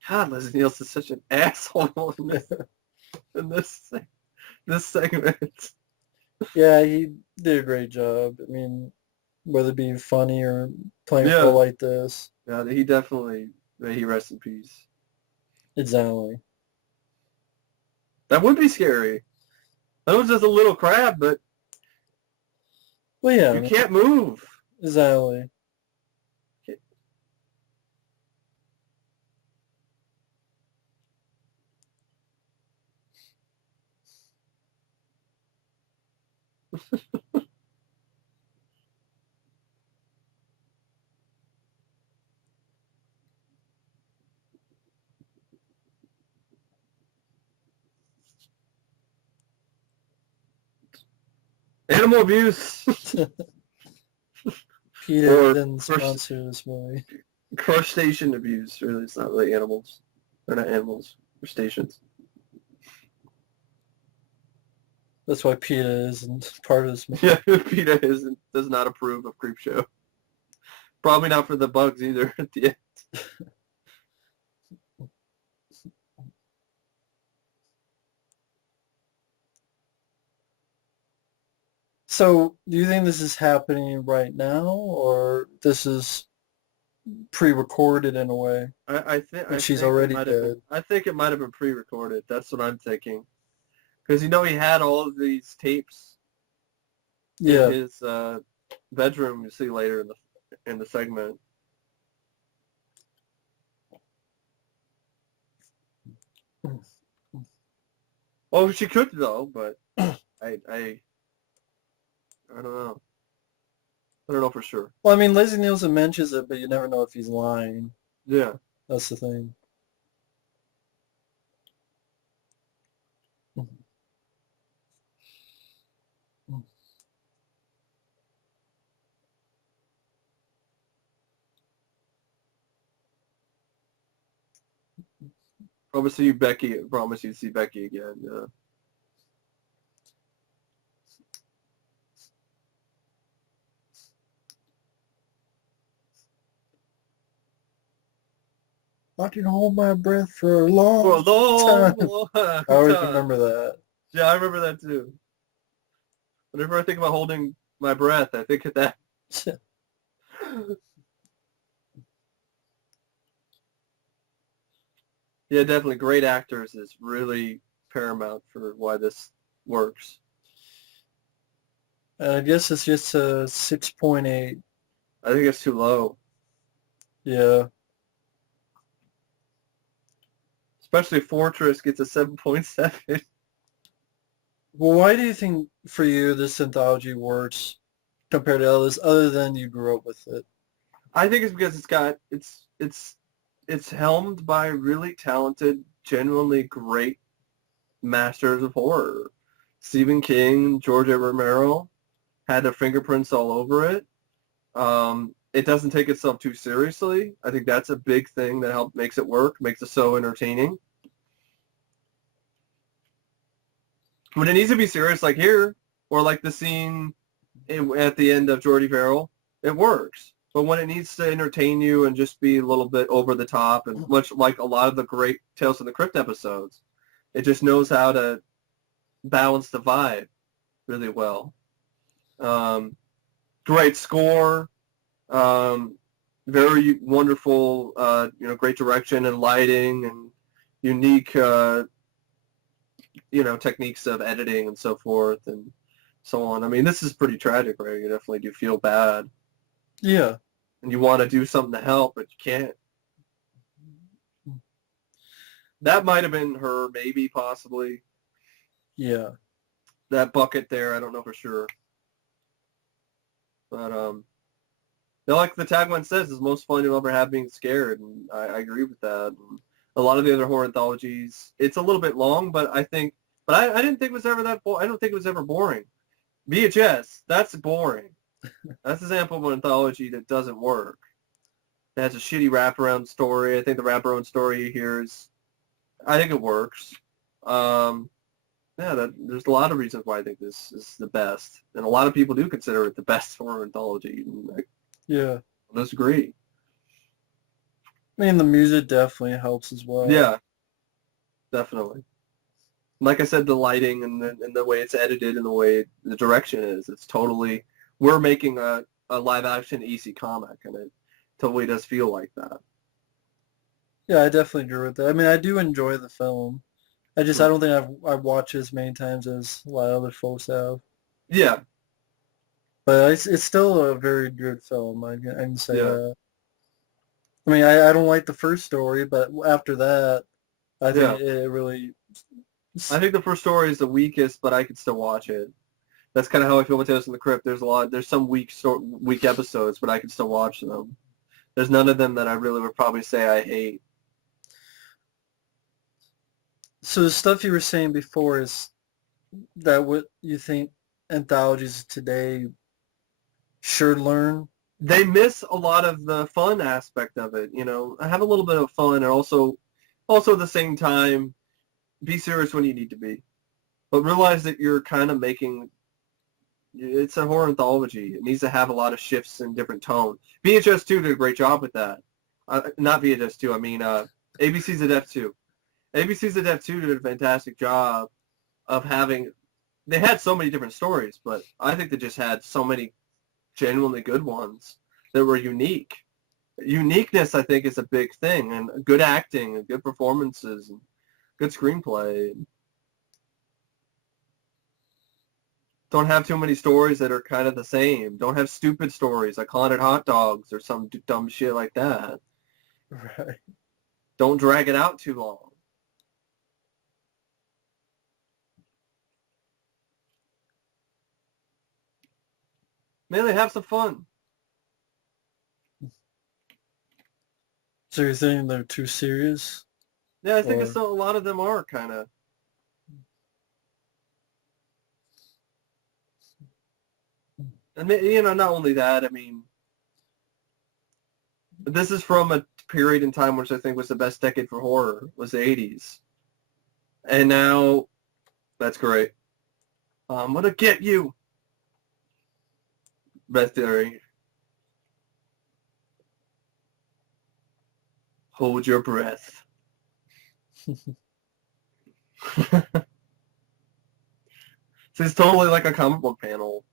God, Leslie Nielsen's such an asshole in this segment. Yeah, he did a great job. I mean, whether it be funny or playing a role like this. Yeah, he definitely, may he rest in peace. Exactly. That would be scary. That was just a little crab, but Well, yeah. you can't move. Exactly. Animal abuse. PETA didn't sponsor this movie. Crustacean abuse. Really, it's not really animals. They're not animals. Crustaceans. That's why PETA isn't part of this movie. Yeah, PETA does not approve of Creepshow. Probably not for the bugs either at the end. So, do you think this is happening right now, or this is pre-recorded in a way? I think she's already dead. I think it might have been pre-recorded. That's what I'm thinking. Because he had all of these tapes in his bedroom. You see later in the segment. Oh, she could though, but I don't know. I don't know for sure. Well, I mean, Leslie Nielsen mentions it, but you never know if he's lying. Yeah. That's the thing. Promise you see Becky again. Yeah. I can hold my breath for a long time. I always remember that. Yeah, I remember that too. Whenever I think about holding my breath, I think of that. Yeah, definitely. Great actors is really paramount for why this works. I guess it's just a 6.8. I think it's too low. Yeah. Especially Fortress gets a 7.7. Well, why do you think, for you, this anthology works compared to others, other than you grew up with it? I think it's because it's helmed by really talented, genuinely great masters of horror. Stephen King, George Romero had their fingerprints all over it. It doesn't take itself too seriously. I think that's a big thing that makes it work, makes it so entertaining. When it needs to be serious, like here, or like the scene at the end of Jordy Verrill, it works. But when it needs to entertain you and just be a little bit over the top, and much like a lot of the great Tales from the Crypt episodes, it just knows how to balance the vibe really well. Great score, very wonderful, great direction and lighting, and unique, techniques of editing and so forth and so on. I mean, this is pretty tragic, right? You definitely do feel bad. Yeah. And you want to do something to help, but you can't. That might have been her, maybe, possibly. Yeah. That bucket there, I don't know for sure. But, like the tagline says, it's most fun you'll ever have being scared, and I agree with that. And a lot of the other horror anthologies, it's a little bit long, but I didn't think it was ever that I don't think it was ever boring. VHS, that's boring. That's an example of an anthology that doesn't work. It has a shitty wraparound story. I think the wraparound story here I think it works. Yeah, there's a lot of reasons why I think this is the best, and a lot of people do consider it the best horror anthology. And Yeah. I disagree. I mean, the music definitely helps as well. Yeah, definitely. Like I said, the lighting and the way it's edited and the way the direction is, it's totally, we're making a live action EC comic, and it totally does feel like that. Yeah, I definitely agree with that. I mean, I do enjoy the film. I don't think I've watched it as many times as a lot of other folks have. Yeah, But it's still a very good film. I can say yeah, that. I mean, I don't like the first story, but after that, I yeah. think it really. I think the first story is the weakest, but I could still watch it. That's kind of how I feel with Tales from the Crypt. There's some weak episodes, but I can still watch them. There's none of them that I really would probably say I hate. So the stuff you were saying before is that what you think anthologies today should learn? They miss a lot of the fun aspect of it. I have a little bit of fun, and also at the same time, be serious when you need to be, but realize that you're kind of making. It's a horror anthology. It needs to have a lot of shifts and different tone. VHS 2 did a great job with that. Not VHS 2. I mean, ABC's Adept 2. ABC's Adept 2 did a fantastic job of having. They had so many different stories, but I think they just had so many genuinely good ones that were unique. Uniqueness, I think, is a big thing, and good acting, and good performances, and good screenplay. Don't have too many stories that are kind of the same. Don't have stupid stories like haunted hot dogs or some dumb shit like that. Right. Don't drag it out too long. Mainly have some fun. So you're saying they're too serious? Yeah, I think Or a lot of them are kind of. And not only that. I mean, this is from a period in time which I think was the best decade for horror, was the 80s. And now, that's great. I'm gonna get you. Beth Theory. Hold your breath. So it's totally like a comic book panel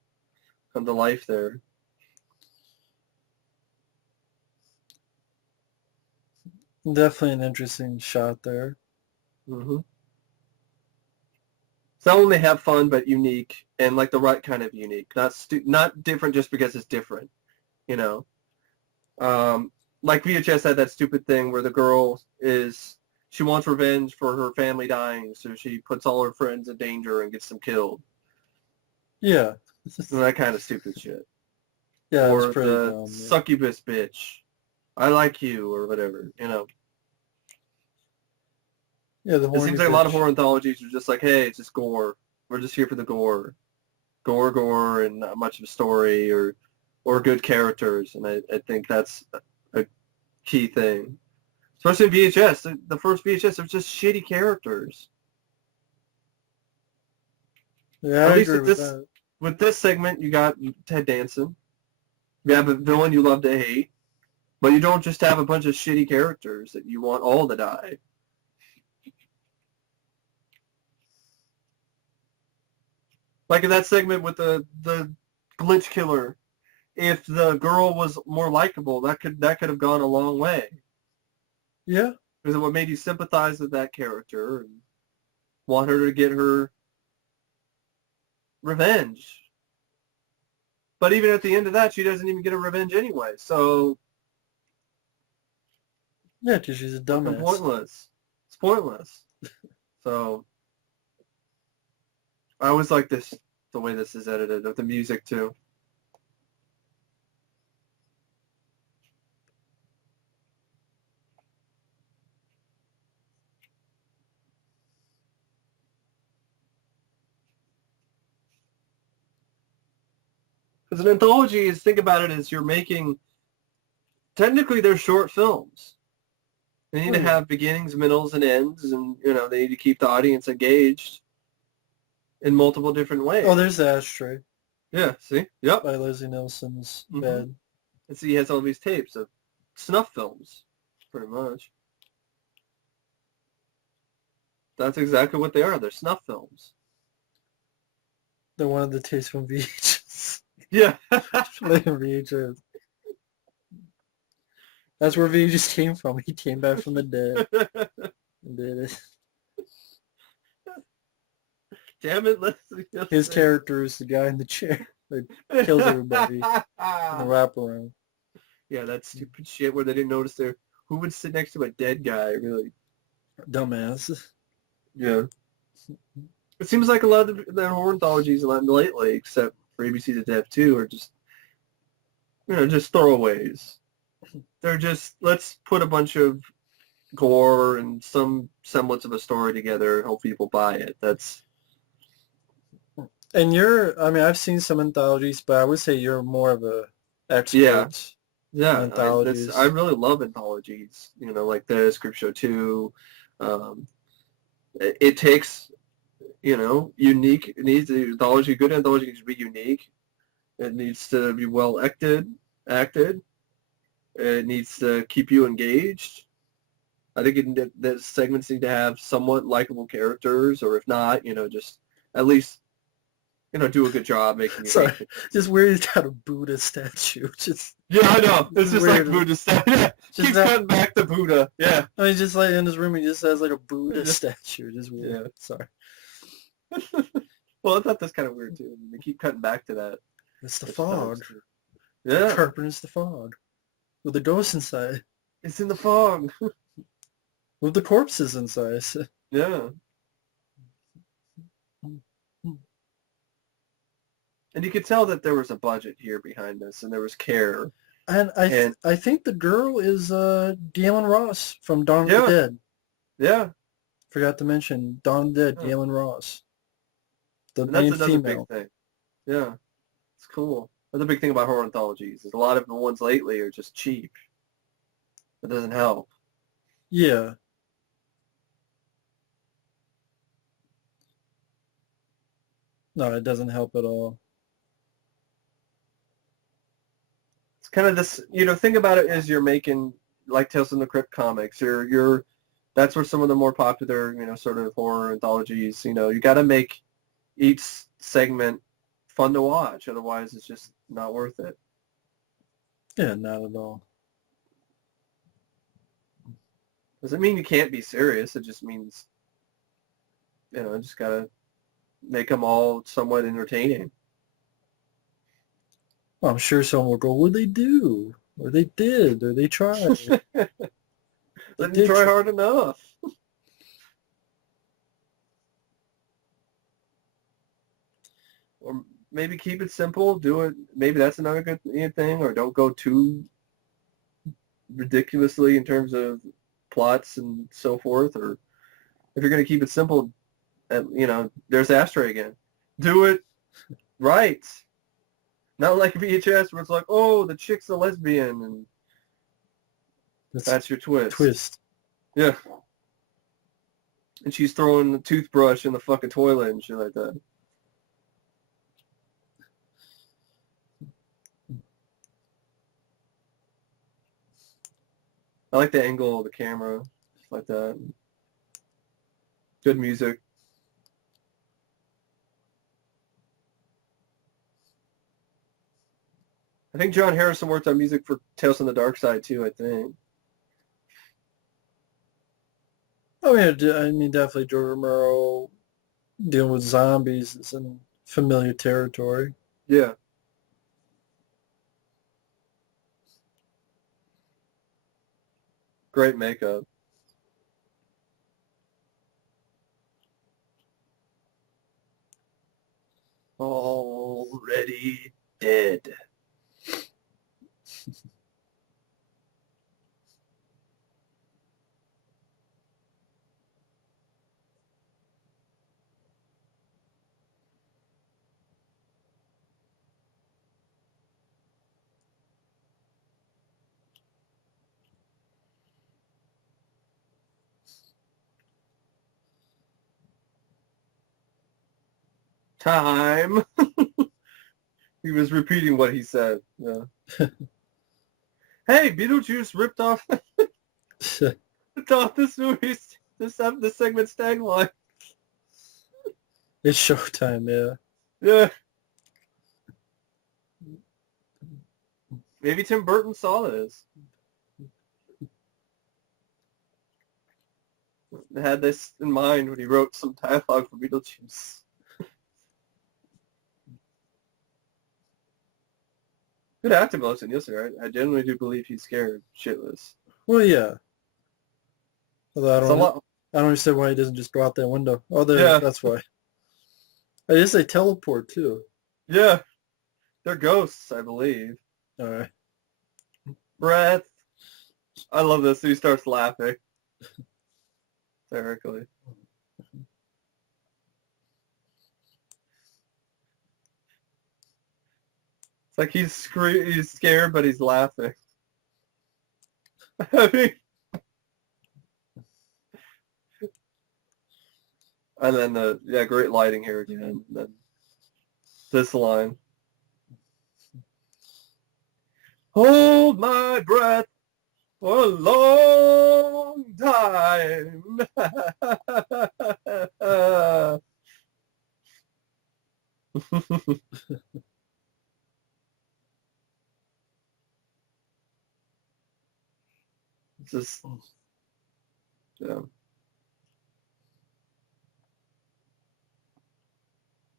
come to life there. definitely an interesting shot there. Mm-hmm. So not only have fun, but unique, and like the right kind of unique. Not different just because it's different, you know. Like VHS had that stupid thing where the girl she wants revenge for her family dying, so she puts all her friends in danger and gets them killed. Yeah. And that kind of stupid shit. Yeah, it was Or pretty the dumb. Yeah. succubus bitch. I like you, or whatever, Yeah, the It horny seems like a lot of bitch. horror anthologies are just like, hey, it's just gore. We're just here for the gore. Gore, and not much of a story or good characters. And I think that's a key thing. Especially in VHS. The first VHS, there's just shitty characters. Yeah, At I least agree with that. with this segment, you got Ted Danson. You have a villain you love to hate. But you don't just have a bunch of shitty characters that you want all to die. Like in that segment with the glitch killer, if the girl was more likable, that could have gone a long way. Yeah. Because it would made you sympathize with that character and want her to get her revenge. But even at the end of that, she doesn't even get a revenge anyway. So Yeah, because she's a dumbass. pointless. It's pointless. So I always like the way this is edited, with the music too. Because an anthology is, think about it as you're making, technically they're short films. They need to have beginnings, middles, and ends, and they need to keep the audience engaged. in multiple different ways. Oh, there's the ashtray. Yeah, see? Yep. By Leslie Nielsen's Mm-hmm. bed. And see, he has all these tapes of snuff films, pretty much. That's exactly what they are. They're snuff films. They're one of the tapes from VHS. Yeah. Playing VHS. That's where VHS came from. He came back from the dead and did it. Damn it, Leslie. His character is the guy in the chair that kills everybody in the wraparound. Yeah, that stupid shit where they didn't notice who would sit next to a dead guy, really. Dumbass. Yeah. It seems like a lot of the horror anthologies lately, except for ABC to Dev 2, are just, just throwaways. They're just, let's put a bunch of gore and some semblance of a story together and hope people buy it. That's... And I've seen some anthologies, but I would say you're more of a expert. Yeah, anthologies. I really love anthologies, like this, Creepshow 2. It takes, unique, the anthology, good anthology needs to be unique. It needs to be well acted. It needs to keep you engaged. I think the segments need to have somewhat likable characters, or if not, just at least, do a good job making you. Sorry, just weird. He's got a Buddha statue. Yeah, I know. It's just weird. like Buddha statue. Yeah, keep cutting back the Buddha. Yeah. I mean, just like in his room, he just has like a Buddha statue. Just weird. Yeah. Sorry. Well, I thought that's kind of weird too. They keep cutting back to that. It's the fog. Yeah. Carpenter's the fog. With the ghosts inside. It's in the fog. With the corpses inside. Yeah. And you could tell that there was a budget here behind this, and there was care. And I think the girl is Gaylen Ross from Dawn of the Dead. Yeah. Forgot to mention Dawn of the Dead, Gaylen Ross. The main that's another female. big thing. Yeah. It's cool. Another big thing about horror anthologies is a lot of the ones lately are just cheap. It doesn't help. Yeah. No, it doesn't help at all. It's kind of this, think about it as you're making, like Tales from the Crypt comics. That's where some of the more popular, sort of horror anthologies, you got to make each segment fun to watch. Otherwise, it's just not worth it. Yeah, not at all. Doesn't mean you can't be serious. It just means, just got to make them all somewhat entertaining. Well, I'm sure someone will go, what did they do? Or they did, or they tried. They didn't try hard enough. Or maybe keep it simple. Do it. Maybe that's another good thing. Or don't go too ridiculously in terms of plots and so forth. Or if you're going to keep it simple, there's Ashtray again. Do it right. Not like VHS where it's like, oh, the chick's a lesbian, and that's your twist. Yeah. And she's throwing the toothbrush in the fucking toilet and shit like that. I like the angle of the camera, stuff like that. Good music. I think John Harrison worked on music for Tales from the Dark Side too, I think. Oh yeah, I mean definitely Jordy Romero dealing with zombies is in familiar territory. Yeah. Great makeup. Already dead. time. He was repeating what he said. Yeah. Hey, Beetlejuice ripped off this movie's this segment's tagline. It's showtime, yeah. Yeah. Maybe Tim Burton saw this. Had this in mind when he wrote some dialogue for Beetlejuice. Good acting, Lonesome Nielsen, right? I genuinely do believe he's scared shitless. Well, yeah. Although It's a lot. I don't understand why he doesn't just go out that window. Oh, there, Yeah. that's why. I guess they teleport, too. Yeah. They're ghosts, I believe. All right. Breath. I love this. He starts laughing. Hysterically. It's like he's scared, but he's laughing. I mean, and then great lighting here again. And then this line. Hold my breath for a long time. Just, yeah.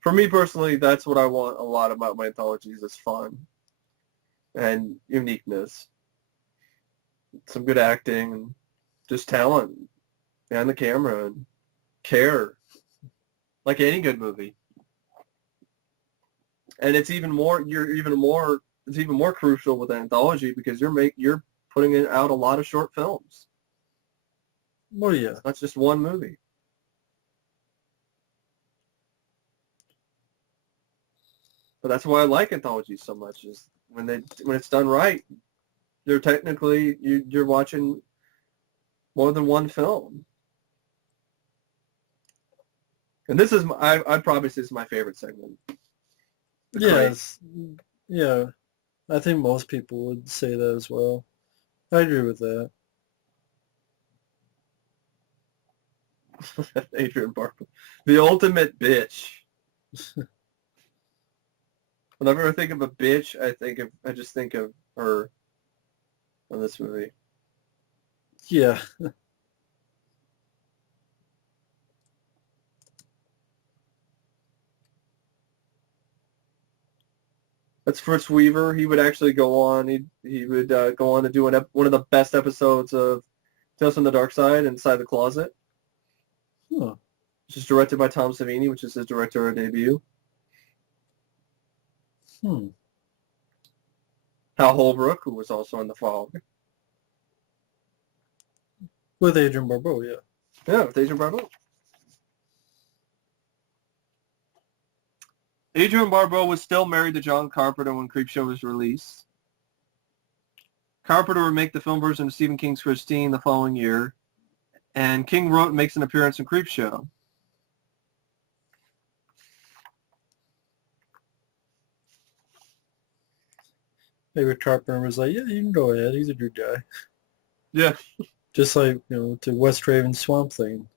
For me personally, that's what I want a lot about my anthologies is fun and uniqueness. Some good acting and just talent behind the camera and care. Like any good movie. And it's even more crucial with an anthology because you're putting out a lot of short films. Well, yeah. It's not just one movie. But that's why I like anthologies so much is when it's done right, you're technically you're watching more than one film. And this is I'd probably say this is my favorite segment. Yes. Yeah. I think most people would say that as well. I agree with that. Adrienne Barbeau. The ultimate bitch. Whenever I think of a bitch, I just think of her in this movie. Yeah. That's Friz Weaver. He would actually go on. He would go on to do one of the best episodes of Tales from the Dark Side, Inside the Closet, Huh. which is directed by Tom Savini, which is his directorial debut. Hal Holbrook, who was also in The Fog. With Adrienne Barbeau, yeah. Yeah, with Adrienne Barbeau. Adrienne Barbeau was still married to John Carpenter when Creepshow was released. Carpenter would make the film version of Stephen King's Christine the following year, and King wrote and makes an appearance in Creepshow. Maybe Carpenter was like, yeah, you can go ahead. He's a good guy. Yeah. Just like, to Wes Craven's Swamp Thing,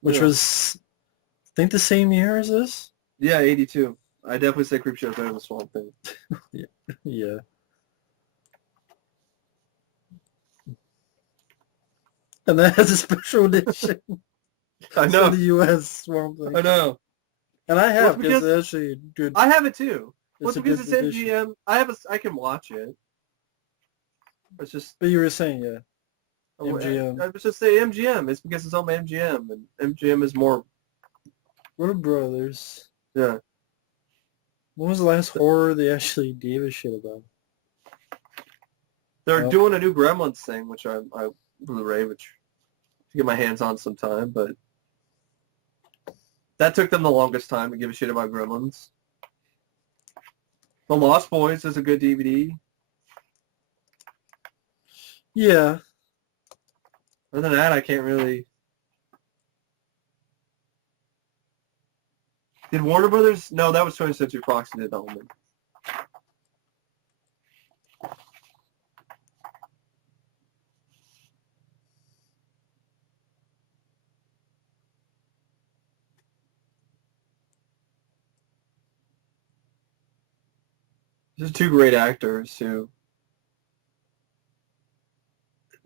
which was, I think, the same year as this? Yeah, 82. I definitely say Creepshow is better than Swamp Thing. Yeah. And that has a special edition. I know. For the U.S. Swamp Thing. I know. And I have, because it's actually good. I have it too. It's because it's MGM. I can watch it. It's just. But you were saying, yeah. MGM. I was just saying MGM. It's because it's on MGM, and MGM is more. Warner Brothers. Yeah. When was the last horror they actually gave a shit about? They're doing a new Gremlins thing, which I Blu-ray, which to get my hands on sometime, but that took them the longest time to give a shit about Gremlins. The Lost Boys is a good DVD. Yeah. Other than that, I can't really. Did Warner Brothers? No, that was 20th Century Fox that did The Omen. These are two great actors who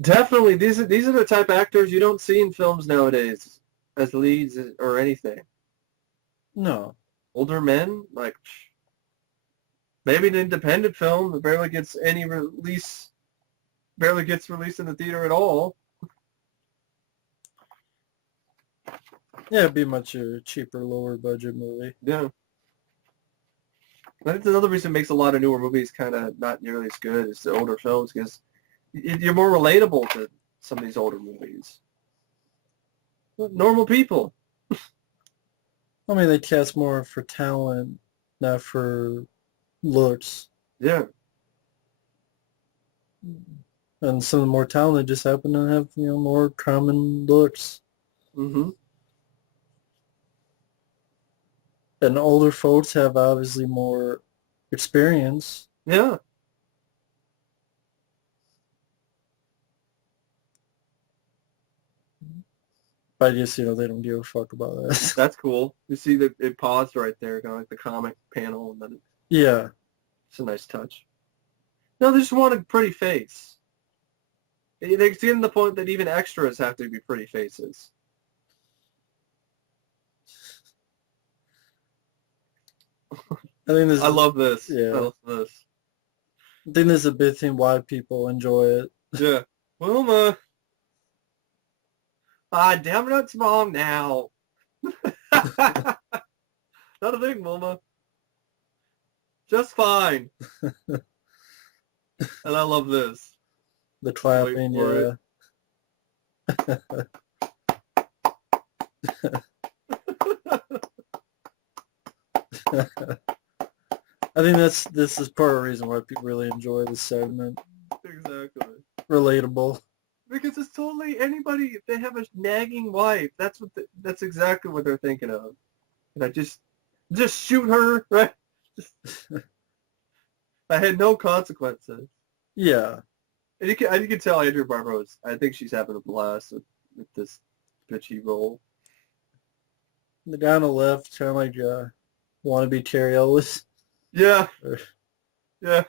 definitely these are the type of actors you don't see in films nowadays as leads or anything. No. Older men, like maybe an independent film that barely gets released in the theater at all. Yeah, it'd be much a cheaper, lower budget movie. Yeah. I think another reason it makes a lot of newer movies kind of not nearly as good as the older films because you're more relatable to some of these older movies. Normal people. I mean, they cast more for talent, not for looks. Yeah. And some of the more talented just happen to have, more common looks. Mm-hmm. And older folks have obviously more experience. Yeah. But I guess, they don't give a fuck about that. That's cool. You see that it paused right there, kind of like the comic panel, and then Yeah. it's a nice touch. No, they just want a pretty face. They're getting to the point that even extras have to be pretty faces. I think this. I love this. Yeah. I love this. I think this is a big thing why people enjoy it. Yeah. Wilma. Damn it, it's mom now. Not a thing, Wilma. Just fine. And I love this. The clapping, yeah. I think this is part of the reason why people really enjoy this segment. Exactly. Relatable. Because it's totally anybody. If they have a nagging wife, that's exactly what they're thinking of. And I just shoot her, right? I had no consequences. Yeah. And you can tell Adrienne Barbeau I think she's having a blast with this bitchy role. The guy on the left, kind of like wannabe Terry Ellis. Yeah. Yeah.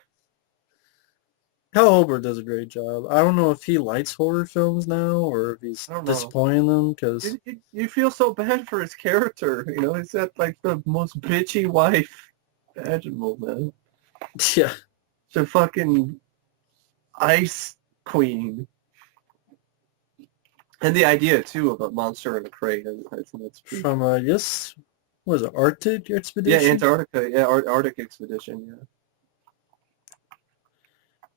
Hal Holbrook does a great job. I don't know if he likes horror films now or if he's disappointing them because you feel so bad for his character. He's got like the most bitchy wife imaginable, man. Yeah. She's a fucking ice queen. And the idea too of a monster in a crate. I think that's pretty... From I guess what is it, Arctic Expedition? Yeah, Antarctica. Yeah, Arctic Expedition. Yeah.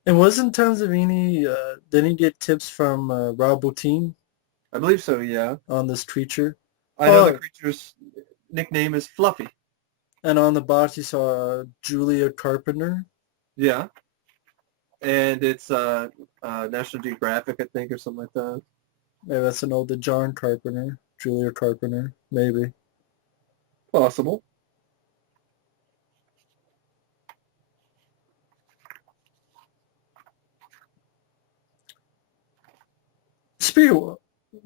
And wasn't Tom Savini, didn't he get tips from Rob Bottin? I believe so, yeah. On this creature? I know the creature's nickname is Fluffy. And on the box you saw Julia Carpenter? Yeah. And it's National Geographic, I think, or something like that. Maybe that's an old John Carpenter, Julia Carpenter, maybe. Possible. Speaking of,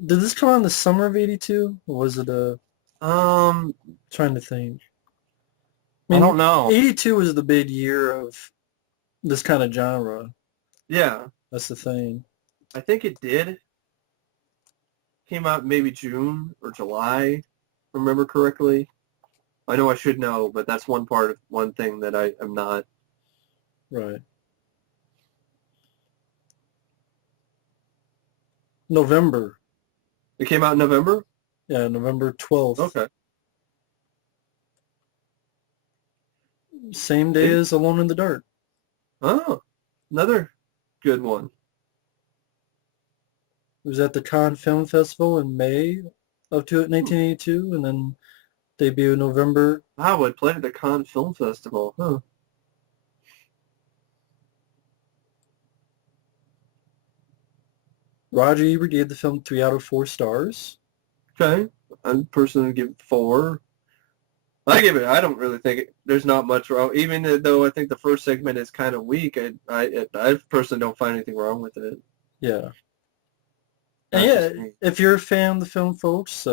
did this come out in the summer of '82, or was it trying to think. I don't know. '82 was the big year of this kind of genre. Yeah. That's the thing. I think it did. Came out maybe June or July, if I remember correctly. I know I should know, but that's one thing that I am not. Right. November. It came out in November? Yeah, November 12th. Okay. Same day as Alone in the Dark. Oh, another good one. It was at the Cannes Film Festival in May of 1982, and then debuted in November. Wow, it played at the Cannes Film Festival. Huh. Roger Ebert gave the film 3 out of 4 stars. Okay. I'm personally give it 4. I don't really think there's not much wrong, even though I think the first segment is kind of weak. I personally don't find anything wrong with it. Yeah. And That's yeah, just me. if you're a fan of the film, folks,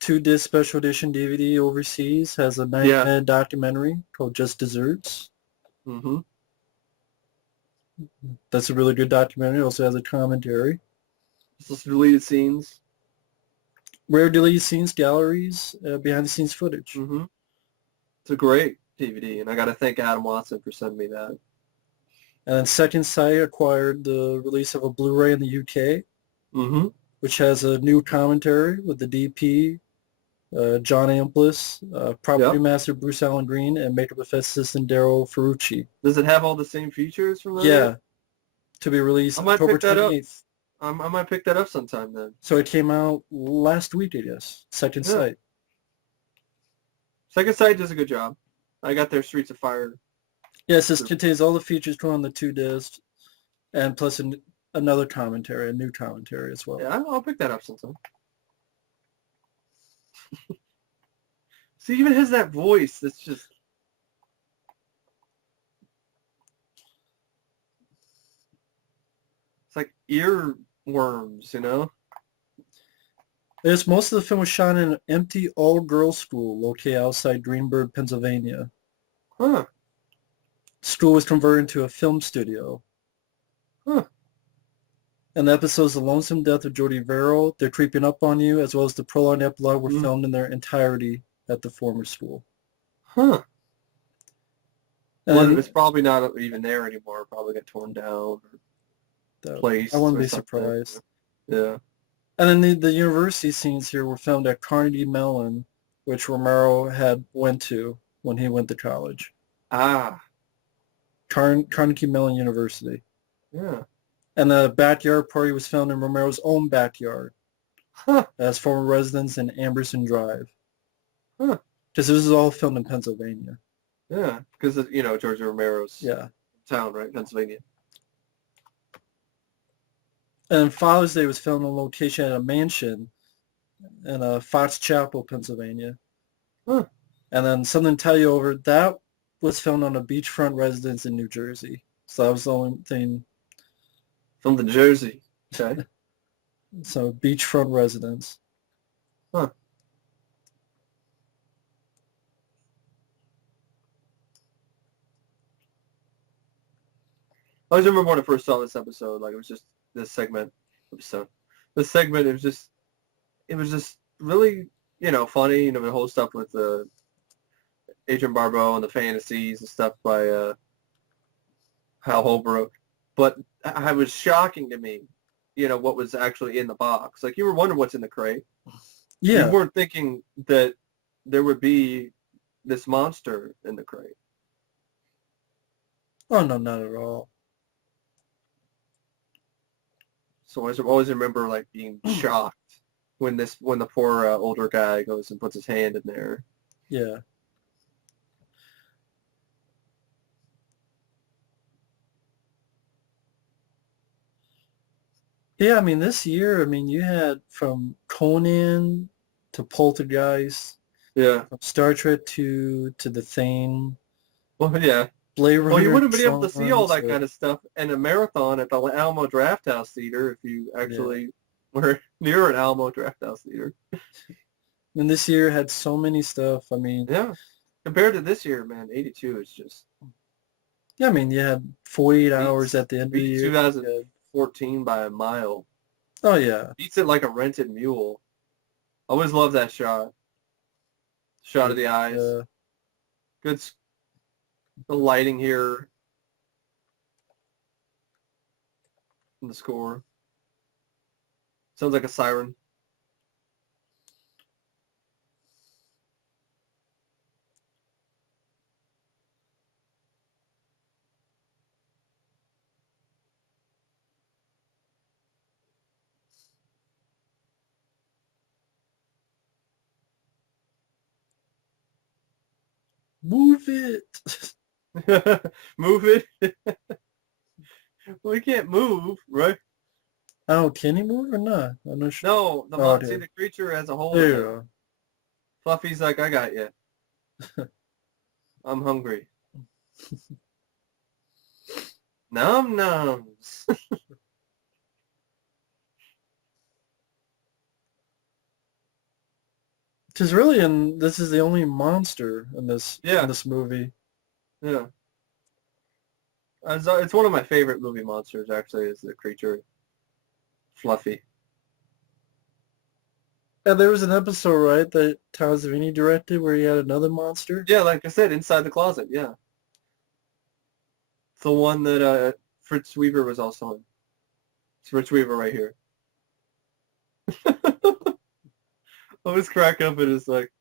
2-disc special edition DVD overseas has a 90-minute documentary called Just Desserts. Mm-hmm. That's a really good documentary. It also has a commentary. Just deleted scenes. Rare deleted scenes, galleries, behind-the-scenes footage. Mm-hmm. It's a great DVD, and I got to thank Adam Watson for sending me that. And then Second Sight acquired the release of a Blu-ray in the UK, Mm-hmm. which has a new commentary with the DP, John Amplis, property master Bruce Allen Green, and makeup effects assistant Daryl Ferrucci. Does it have all the same features from that? Yeah, to be released October 28th. I might pick that up sometime then. So it came out last week, I guess. Second Sight. Second Sight does a good job. I got their Streets of Fire. Yes, this contains all the features from the 2 discs, and plus another commentary, a new commentary as well. Yeah, I'll pick that up sometime. See, even has that voice that's just... It's like earworms, you know? Yes, most of the film was shot in an empty all-girls school located outside Greenburgh, Pennsylvania. Huh. The school was converted into a film studio. Huh. And the episodes The Lonesome Death of Jordy Verrill, They're Creeping Up on You, as well as the prologue and epilogue were filmed in their entirety at the former school. Huh. And Well, it's probably not even there anymore. It probably got torn down or placed. I wouldn't be something. surprised. Yeah. And then the university scenes here were filmed at Carnegie Mellon, which Romero had went to when he went to college. Ah. Carnegie Mellon University. Yeah. And the backyard party was filmed in Romero's own backyard. Huh. As former residents in Amberson Drive. Huh. Because this is all filmed in Pennsylvania. Yeah, because, George Romero's town, right? Pennsylvania. And Father's Day was filmed on location at a mansion in Fox Chapel, Pennsylvania. Huh. And then Something to Tell You Over, that was filmed on a beachfront residence in New Jersey. So that was the only thing. From the Jersey. Okay. So beachfront residence. Huh. I always remember when I first saw this episode, like it was just this segment. This segment, it was just really, funny. The whole stuff with Adrienne Barbeau and the fantasies and stuff by Hal Holbrook. But it was shocking to me, what was actually in the box. Like you were wondering what's in the crate. Yeah. You weren't thinking that there would be this monster in the crate. Oh, no, not at all. So I always remember like being shocked when the poor older guy goes and puts his hand in there. Yeah. Yeah, I mean, this year, you had from Conan to Poltergeist, Yeah. from Star Trek to The Thing. Well, yeah. Blade Runner. Well, you wouldn't have been able to see all that kind of stuff in a marathon at the Alamo Drafthouse Theater if you actually were near an Alamo Drafthouse Theater. And this year had so many stuff. Yeah. Compared to this year, man, 82 is just... Yeah, you had 48 hours at the end of the year. 2014 by a mile. Oh, yeah. Beats it like a rented mule. I always love that shot. Shot of the eyes. Good. The lighting here. And the score. Sounds like a siren. Move it. Move it. Well, he can't move, right? Oh, can he move or not? I'm not sure. No, the creature as a whole. There you go. Fluffy's like, I got you. I'm hungry. Num nums. Because really, this is the only monster in this movie. Yeah. It's one of my favorite movie monsters, actually, is the creature. Fluffy. And there was an episode, right, that Savini directed where he had another monster? Yeah, like I said, Inside the Closet, yeah. It's the one that Friz Weaver was also in. It's Friz Weaver right here. I always crack up and it's like...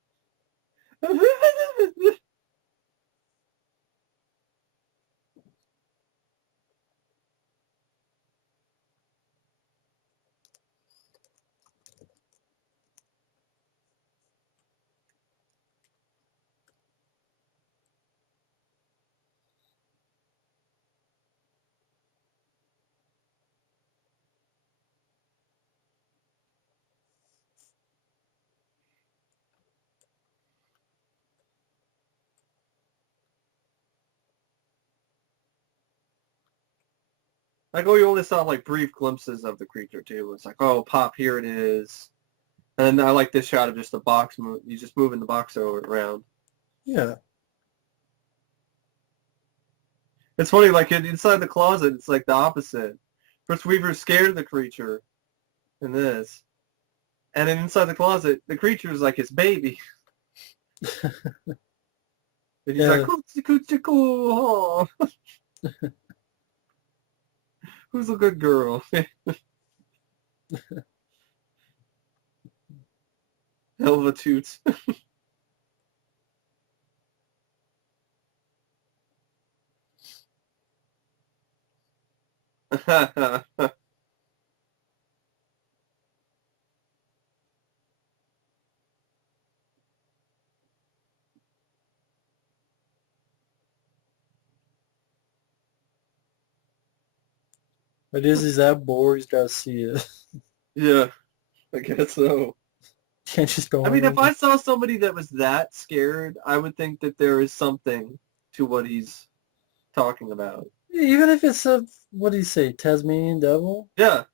Like, oh, you only saw, like, brief glimpses of the creature, too. It's like, oh, pop, here it is. And I like this shot of just the box. You just moving the box around. Yeah. It's funny, like, inside the closet, it's like the opposite. Friz Weaver's scared of the creature in this. And then inside the closet, the creature is like his baby. And he's like, coochie, coochie, cool. Who's a good girl? Hell of a toots. But he's that bored, he's got to see it. Yeah, I guess so. Can't just go I mean, on. if I saw somebody that was that scared, I would think that there is something to what he's talking about. Even if it's what do you say, Tasmanian devil? Yeah.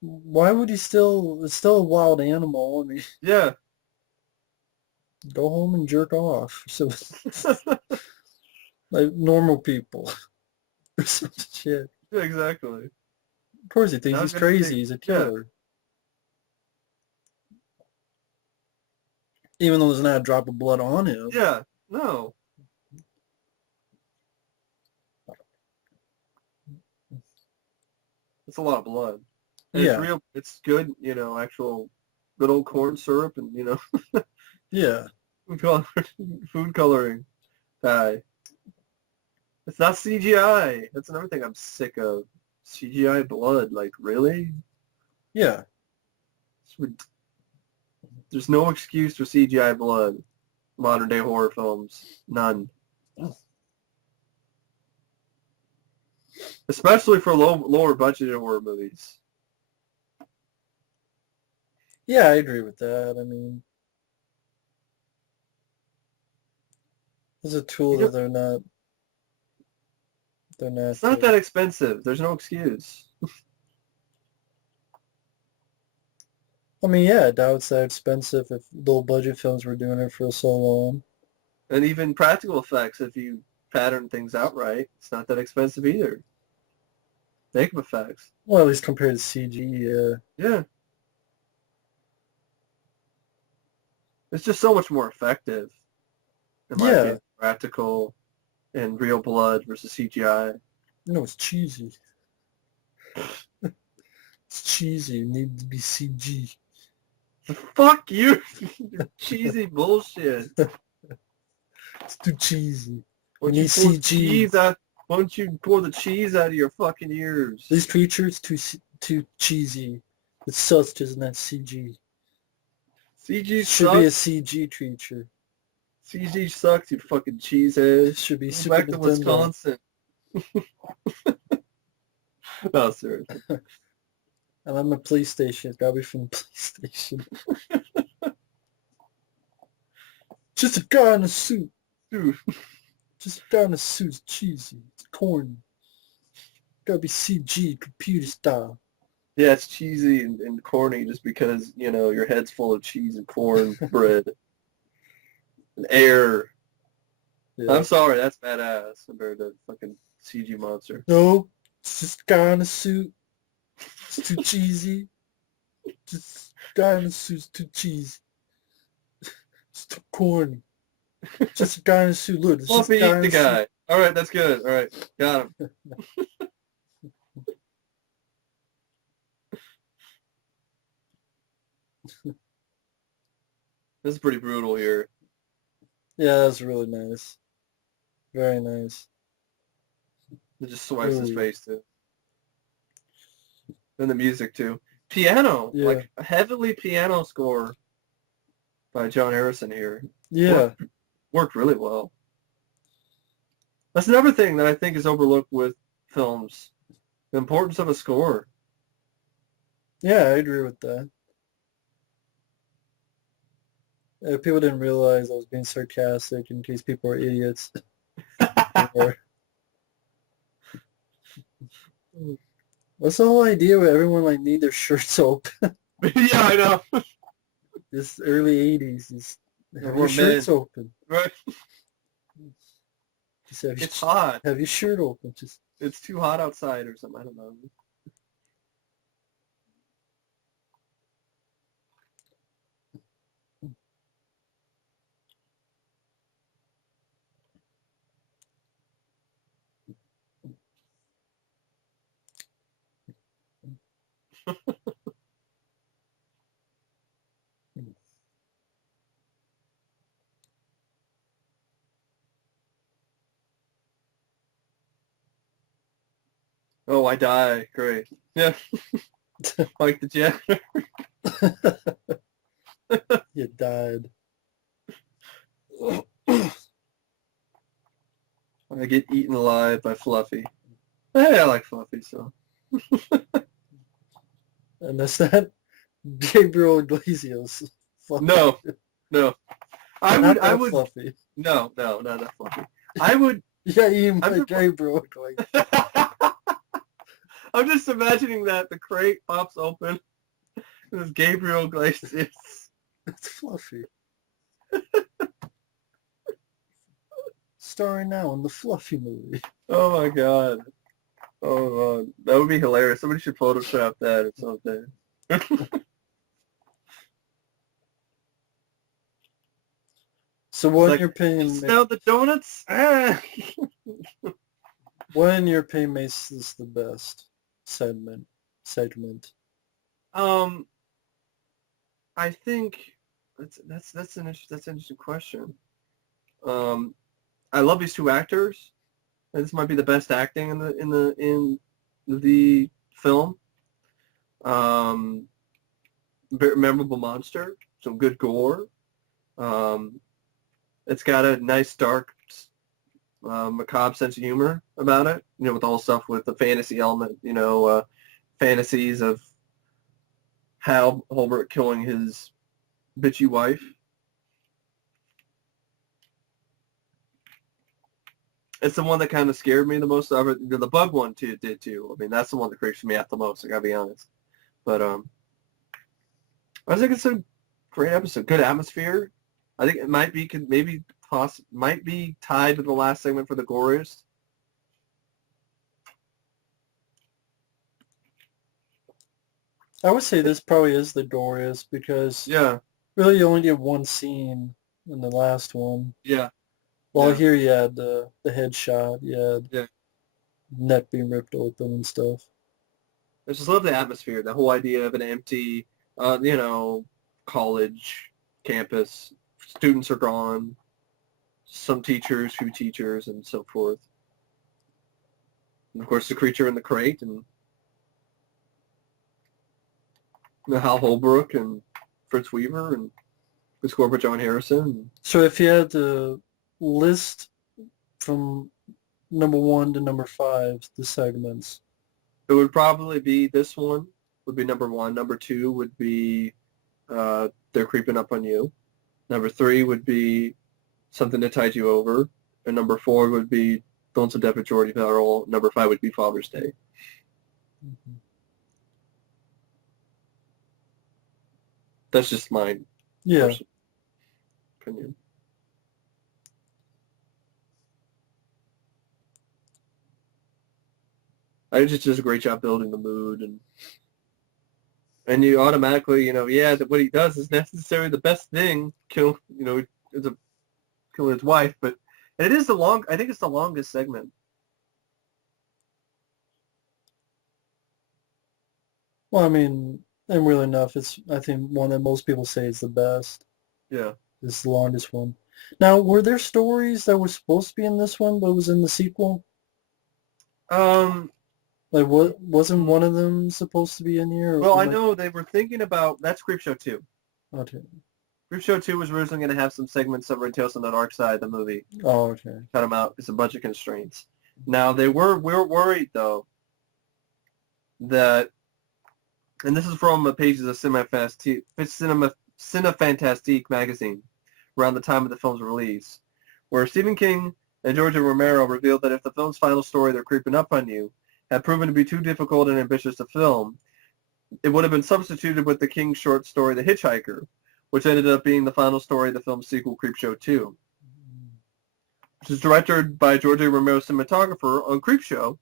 Why would he it's still a wild animal. I mean, Yeah. go home and jerk off. So, like normal people. Or some shit. Yeah, exactly. Of course he thinks he's crazy. He's a killer. Yeah. Even though there's not a drop of blood on him. Yeah. No. It's a lot of blood. And yeah. It's real. It's good, actual good old corn syrup and, Yeah. food coloring dye. It's not CGI. That's another thing I'm sick of. CGI blood. Like, really? Yeah. There's no excuse for CGI blood. Modern day horror films. None. Especially for lower budgeted horror movies. Yeah, I agree with that. I mean, it's a tool that they're not. It's not that expensive. There's no excuse. I mean, yeah, I doubt it's that expensive if low budget films were doing it for so long. And even practical effects, if you pattern things out right, it's not that expensive either. Makeup effects. Well, at least compared to CG, yeah. Yeah. It's just so much more effective. In my opinion, practical and real blood versus CGI. It's cheesy. It's cheesy. It needs to be CG. Fuck you! Cheesy bullshit. It's too cheesy. We need CG. Why don't you pour the cheese out of your fucking ears? These creatures too cheesy. It's such as not CG. CG should be a CG creature. CG sucks, you fucking cheesehead. Should be Super back to Nintendo. Wisconsin. No, seriously. And I'm a PlayStation. Gotta be from PlayStation. Just a guy in a suit. Dude. Just a guy in a suit. It's cheesy. It's corny. Gotta be CG, computer style. Yeah, it's cheesy and corny just because, your head's full of cheese and corn bread and air. Yeah. I'm sorry, that's badass compared to fucking CG monster. No, it's just a guy in a suit. It's too cheesy. Just a guy in a suit's too cheesy. It's too corny. Just a guy in a suit. Look, it's Fluffy just a guy eat the guy. All right, that's good. All right, got him. This is pretty brutal here. Yeah, that's really nice. Very nice. It just swipes his face too. And the music too. Piano, like a heavily piano score by John Harrison here. Yeah. Worked really well. That's another thing that I think is overlooked with films. The importance of a score. Yeah, I agree with that. People didn't realize I was being sarcastic in case people are idiots. What's the whole idea where everyone need their shirts open? Yeah, I know. This early 80s, have your shirts open. Right. It's hot. Have your shirt open. It's too hot outside or something. I don't know. Oh, I die. Great. Yeah. Like the janitor. You died. I get eaten alive by Fluffy. Hey, I like Fluffy, so. And that's that Gabriel Iglesias. Fluffy. No. I would. Fluffy. No, not Fluffy. I would. Yeah, even by Gabriel Iglesias. I'm just imagining that the crate pops open. There's Gabriel Iglesias. It's Fluffy. Starring now in the Fluffy movie. Oh my god. Oh god. That would be hilarious. Somebody should Photoshop that or something. So what in your opinion... Smell the donuts? What in your opinion makes this the best segment? I think that's an interesting question. I love these two actors. This might be the best acting in the film. Very memorable monster, some good gore. It's got a nice dark, macabre sense of humor about it. With all stuff with the fantasy element. Fantasies of Hal Holbrook killing his bitchy wife. It's the one that kind of scared me the most. The bug one did too. I mean, that's the one that creeps me out the most. I gotta be honest. But I think it's a great episode. Good atmosphere. I think it might be might be tied with the last segment for the goriest. I would say this probably is the goriest because really you only did one scene in the last one. Yeah. Well, here you had the headshot, you had neck being ripped open and stuff. I just love the atmosphere, the whole idea of an empty, college campus. Students are gone. Some teachers, few teachers, and so forth. And of course, the creature in the crate and Hal Holbrook and Friz Weaver and the score by John Harrison. So if you had to list from number 1 to number 5 the segments, it would probably be this one would be number 1. Number 2 would be They're Creeping Up on You. Number 3 would be Something That Tied You Over. And number 4 would be Lonesome, Death of Jordy Verrill. Number 5 would be Father's Day. Mm-hmm. That's just my opinion. I just does a great job building the mood, and you automatically, what he does is necessarily the best thing. Kill his wife, but and it is I think it's the longest segment. Well, I mean, and really enough, it's, I think, one that most people say is the best. Yeah. It's the longest one. Now, were there stories that were supposed to be in this one but was in the sequel? Like, what, wasn't one of them supposed to be in here? Well, I know they were thinking about, that's Creepshow 2. Okay. Creepshow 2 was originally going to have some segments of Tales on the Dark Side of the movie. Oh, okay. Cut them out. It's a budget constraints. Now, we were worried, though, that, and this is from the pages of Cinefantastique magazine around the time of the film's release, where Stephen King and George Romero revealed that if the film's final story, They're Creeping Up on You, had proven to be too difficult and ambitious to film, it would have been substituted with the King short story The Hitchhiker, which ended up being the final story of the film's sequel, Creepshow 2. Which is directed by George Romero's cinematographer on Creepshow,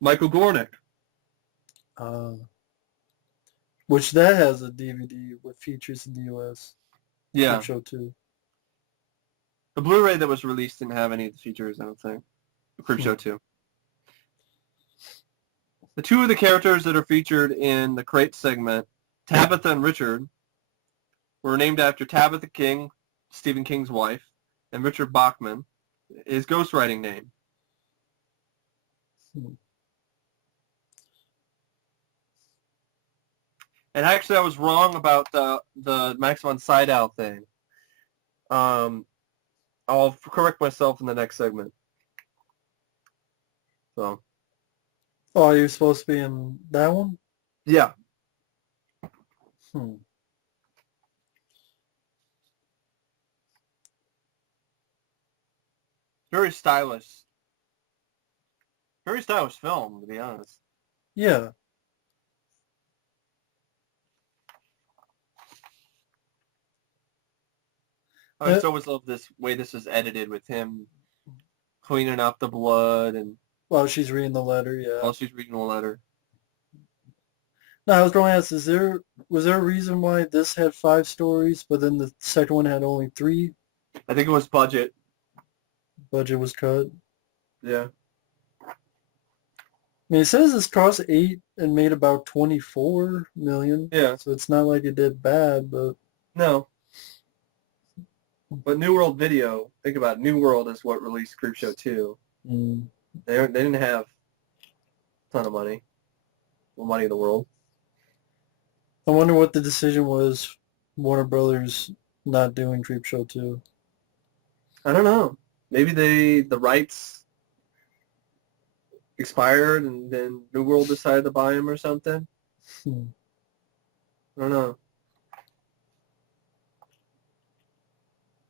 Michael Gornick. Which that has a DVD with features in the U.S. Yeah. Creepshow 2. The Blu-ray that was released didn't have any of the features, I don't think. Creepshow 2. The two of the characters that are featured in the Crate segment, Tabitha and Richard, were named after Tabitha King, Stephen King's wife, and Richard Bachman, his ghostwriting name. And actually, I was wrong about the Max von Sydow thing. I'll correct myself in the next segment. So. Oh, you're supposed to be in that one? Yeah. Very stylish. Very stylish film, to be honest. Yeah. I just always love this way this was edited with him cleaning up the blood and while she's reading the letter, yeah. While she's reading the letter. Now, I was going to ask, was there a reason why this had 5 stories, but then the second one had only 3? I think it was budget. Budget was cut? Yeah. I mean, it says this cost 8 and made about 24 million. Yeah. So it's not like it did bad, but... No. But New World Video, think about it, New World is what released Creepshow 2. Mm. They didn't have a ton of money. Well, money in the world. I wonder what the decision was, Warner Brothers not doing Creepshow 2. I don't know. Maybe the rights expired and then New World decided to buy them or something. I don't know.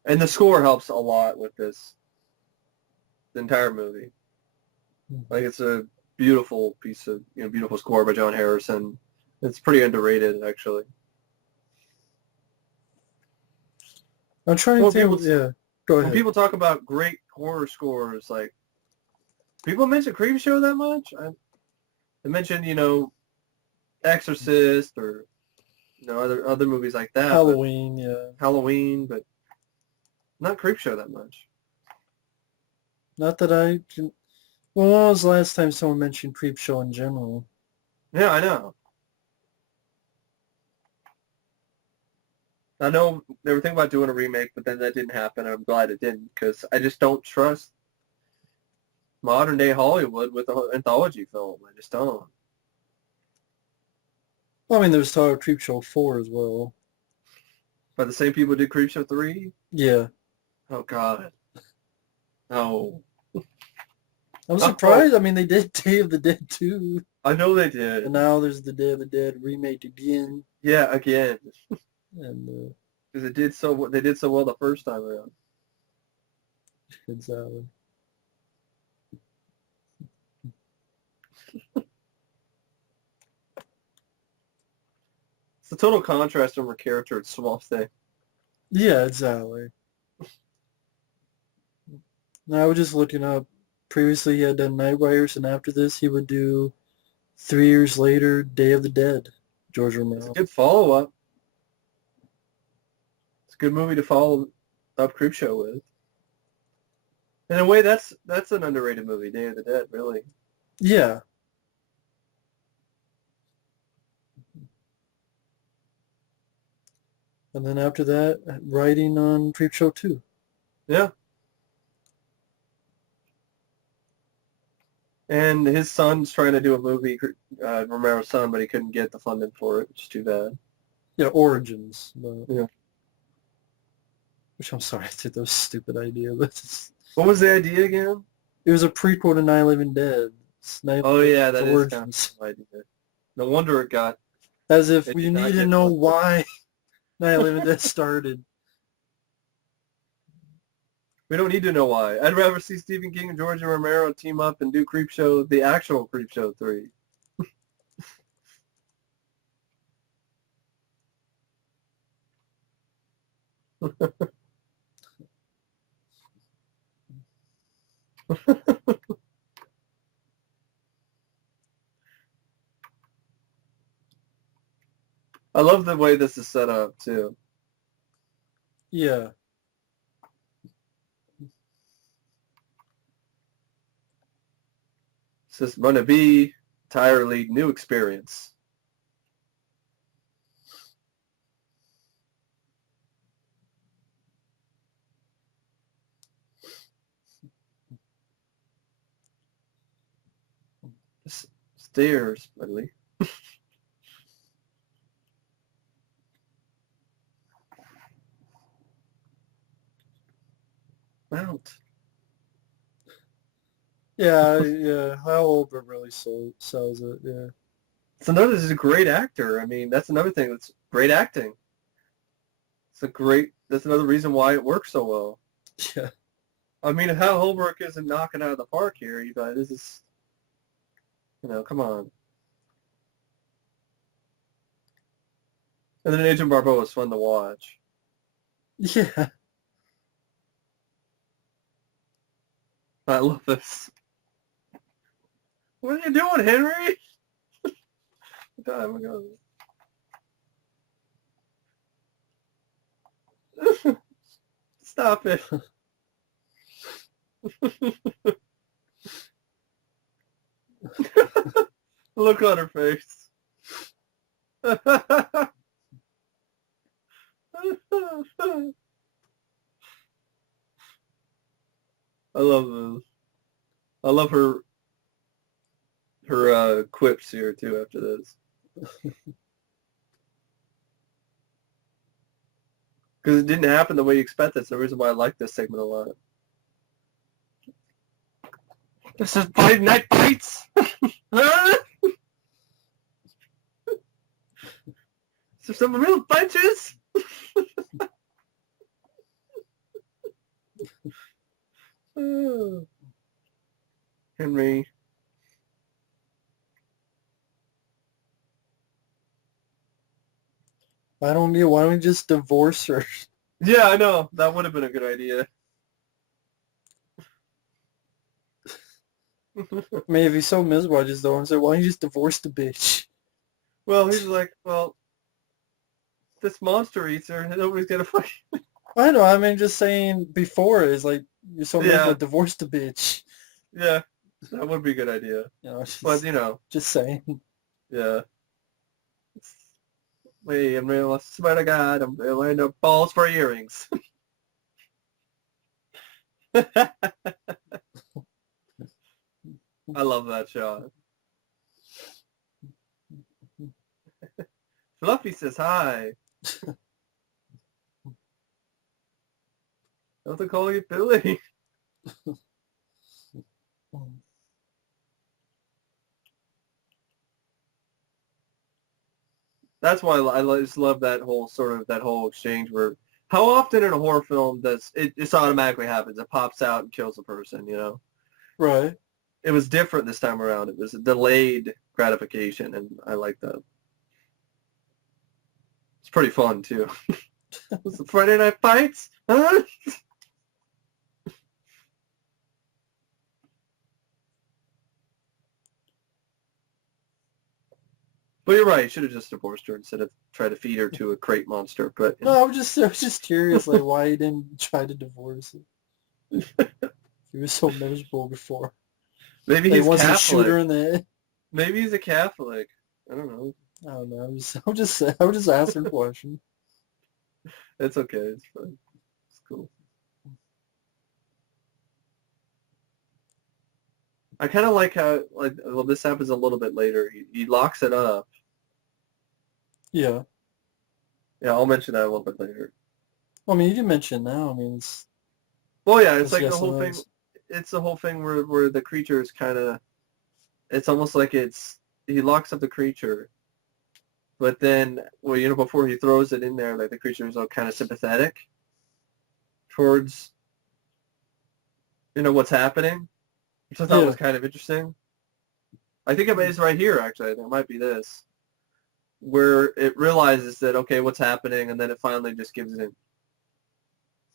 And the score helps a lot with this. The entire movie. Like, it's a beautiful piece of, beautiful score by John Harrison. It's pretty underrated, actually. I'm trying to think. Yeah, go ahead. When people talk about great horror scores, like, people mention Creepshow that much? They mention, Exorcist or, other movies like that. Halloween, but not Creepshow that much. Not that I can... Well, when was the last time someone mentioned Creepshow in general? Yeah, I know. I know they were thinking about doing a remake, but then that didn't happen. I'm glad it didn't, because I just don't trust modern-day Hollywood with an anthology film. I just don't. Well, I mean, there's talk of Creepshow 4 as well. By the same people who did Creepshow 3? Yeah. Oh, God. No. I'm surprised. I mean, they did Day of the Dead 2. I know they did. And now there's the Day of the Dead remake again. Yeah, again. And because they did so well the first time around. Exactly. It's a total contrast from her character at Small Thing. Yeah, exactly. Now I was just looking up. Previously, he had done Night Riders, and after this, he would do 3 years later, Day of the Dead. George It's a Romero. good follow-up. It's a good movie to follow up Creepshow with. In a way, that's an underrated movie, Day of the Dead, really. Yeah. And then after that, writing on Creepshow 2. Yeah. And his son's trying to do a movie, Romero's son, but he couldn't get the funding for it, which is too bad. Yeah, Origins. But, Yeah. which I'm sorry, I think that was a stupid idea, but What was the idea again? it was a prequel to Night of the Living Dead. Oh yeah, that is Origins. kind of an idea. No wonder it got. As if It we did not need to get know funded. why Night of the Living Dead started. We don't need to know why. I'd rather see Stephen King and George Romero team up and do Creepshow, the actual Creepshow 3. I love the way this is set up too. Yeah. It's just going to be entirely new experience. Stairs, buddy. Mount. Yeah. Hal Holbrook really sells it, yeah. He's a great actor. I mean, that's another thing that's great acting. That's another reason why it works so well. Yeah. I mean, if Hal Holbrook isn't knocking out of the park here, you guys, this is, come on. And then Adrienne Barbeau was fun to watch. Yeah. I love this. What are you doing, Henry? Time ago. Stop it. Look on her face. I love this. I love her quips here too after this. Because it didn't happen the way you expected. That's the reason why I like this segment a lot. This is Friday Night Bites! Is there some real punches? Henry. I don't know. Why don't we just divorce her? Yeah, I know. That would have been a good idea. I mean, if he's so miserable, I just don't want to say, why don't you just divorce the bitch? Well, he's like, well, this monster eats her, and nobody's gonna fight. I know. I mean, just saying before is like, you're so miserable, divorce the bitch. Yeah, that would be a good idea. But, Just saying. Yeah. Wait, I'm real. I swear to God, I'm wearing the balls for earrings. I love that shot. Fluffy says hi. Don't they call you Billy? That's why I just love that whole exchange where How often in a horror film does it just automatically happens? It pops out and kills a person, you know? Right. It was different this time around. It was a delayed gratification, and I like that. It's pretty fun, too. Was the Friday Night Fights? Huh? But you're right. You should have just divorced her instead of try to feed her to a crate monster. But No, I was just curious, like, why he didn't try to divorce it. He was so miserable before. maybe They he's wants to shoot her Catholic. in the head. Maybe he's a Catholic. I don't know. I don't know. I'm just asking a question. It's okay. It's fine. It's cool. I kind of like how, like, well, this happens a little bit later. He locks it up. Yeah. Yeah, I'll mention that a little bit later. Well, I mean, you didn't mention now. I mean, Well, yeah, it's let's like the guess whole thing. It's the whole thing where the creature is kind of. It's almost like he locks up the creature, but then, well, you know, before he throws it in there, like the creature is all kind of sympathetic towards, you know, what's happening, which I thought was kind of interesting. I think it's right here, actually. I think it might be this, where it realizes that, okay, what's happening, and then it finally just gives in.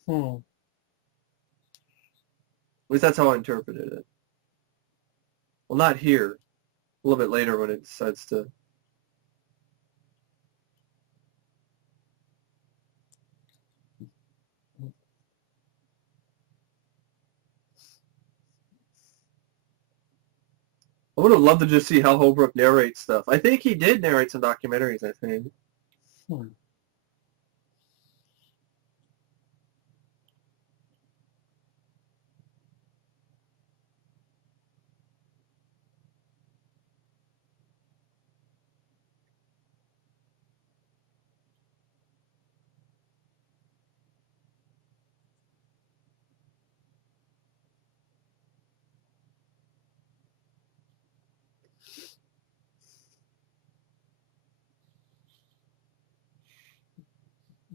At least that's how I interpreted it. Well, not here. A little bit later when it decides to. I would have loved to just see Hal Holbrook narrate stuff. I think he did narrate some documentaries, I think.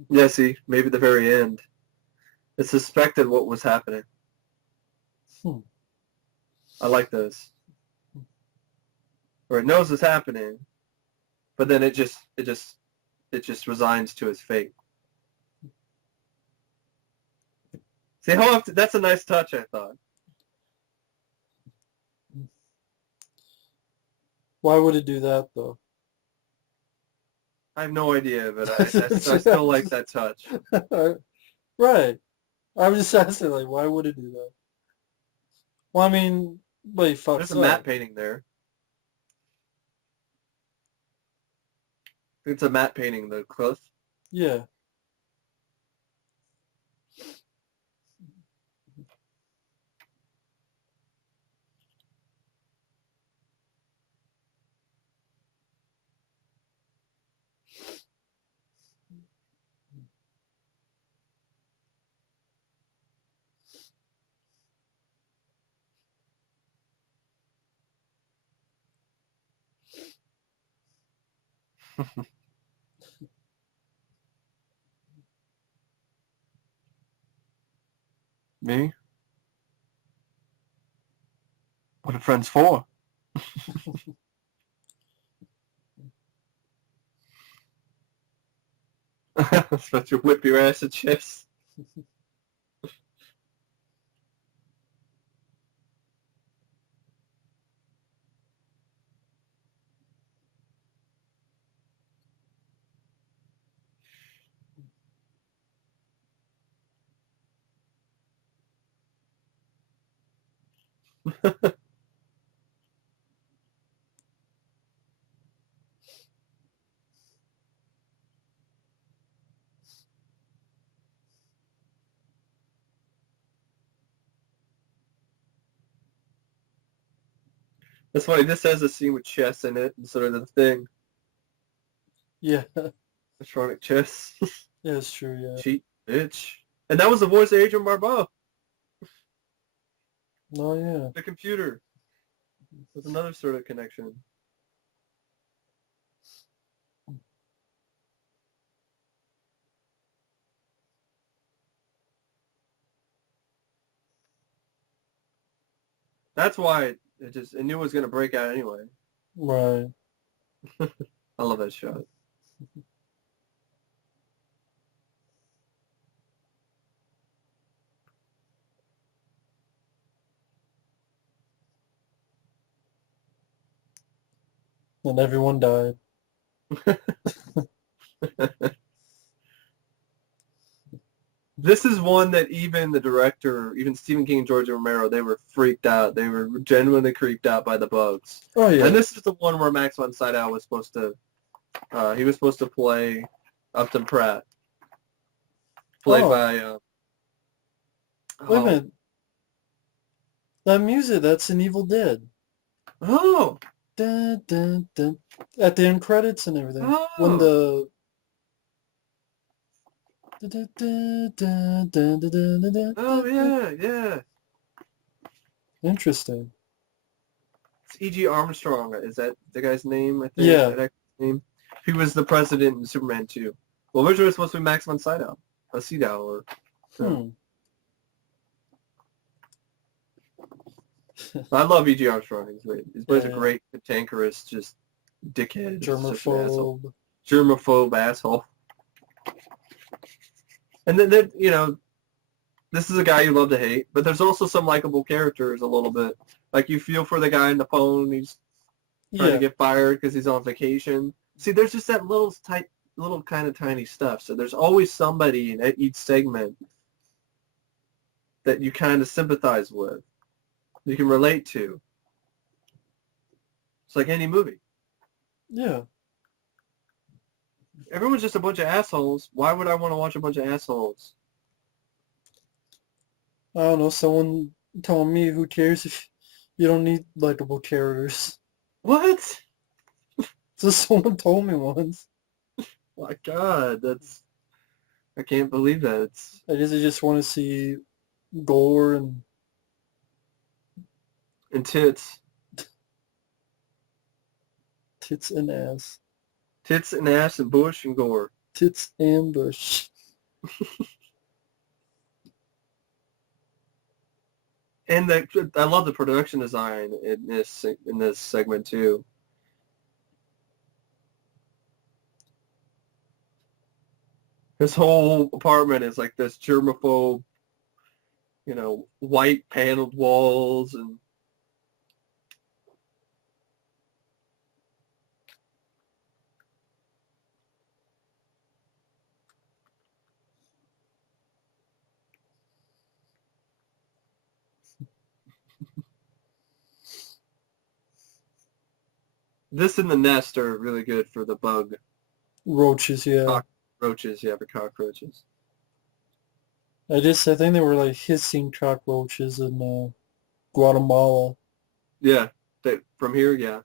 Yeah, see, maybe at the very end. It suspected what was happening. I like this. Or it knows it's happening, but then it just resigns to its fate. See how often, that's a nice touch, I thought. Why would it do that, though? I have no idea, but I still like that touch. Right. I was just asking, like, why would it do that? Well, I mean, but he fucks There's a up. matte painting there. It's a matte painting, the cliff. Yeah. Me? What are friends for? Supposed to whip your ass at chess. That's funny. This has a scene with chess in it, and sort of the thing. Yeah. Electronic chess. Yeah, it's true, yeah. Cheat, bitch. And that was the voice of Adrienne Barbeau. Oh, yeah. The computer. With another sort of connection. That's why it knew it was gonna break out anyway. Right. I love that shot. And everyone died. This is one that even the director, even Stephen King and George Romero, they were freaked out. They were genuinely creeped out by the bugs. Oh yeah. And this is the one where Max von Sydow was supposed to, he was supposed to play Upton Pratt, played by. Wait a minute. That music, that's in Evil Dead. Oh. Dun, dun, dun. At the end credits and everything. Oh. When the... Dun, dun, dun, dun, dun, dun, dun, dun, Oh, yeah, yeah. Interesting. It's E.G. Armstrong. Is that the guy's name, I think? Yeah. That actor's name? He was the president in Superman 2. Well, originally it was supposed to be Max von Sydow. A Sydow, or... I love E.G. Armstrong. He's a great, cantankerous, just dickhead. Germaphobe. Germaphobe asshole. And then, you know, this is a guy you love to hate, but there's also some likable characters a little bit. Like, you feel for the guy on the phone. He's trying to get fired because he's on vacation. See, there's just that little kind of tiny stuff. So there's always somebody in each segment that you kind of sympathize with, you can relate to. It's like any movie. Yeah. Everyone's just a bunch of assholes. Why would I want to watch a bunch of assholes? I don't know, someone told me, who cares if you don't need likable characters. What? So someone told me once. My God, I can't believe that. I guess I just want to see gore and tits. Tits and ass. Tits and ass and bush and gore. Tits and bush. And I love the production design in this segment too. His whole apartment is like this germaphobe, you know, white paneled walls and this and the nest are really good for the bug. Roaches, yeah. Cockroaches, yeah, for cockroaches. I think they were like hissing cockroaches in Guatemala. Yeah, from here, yeah.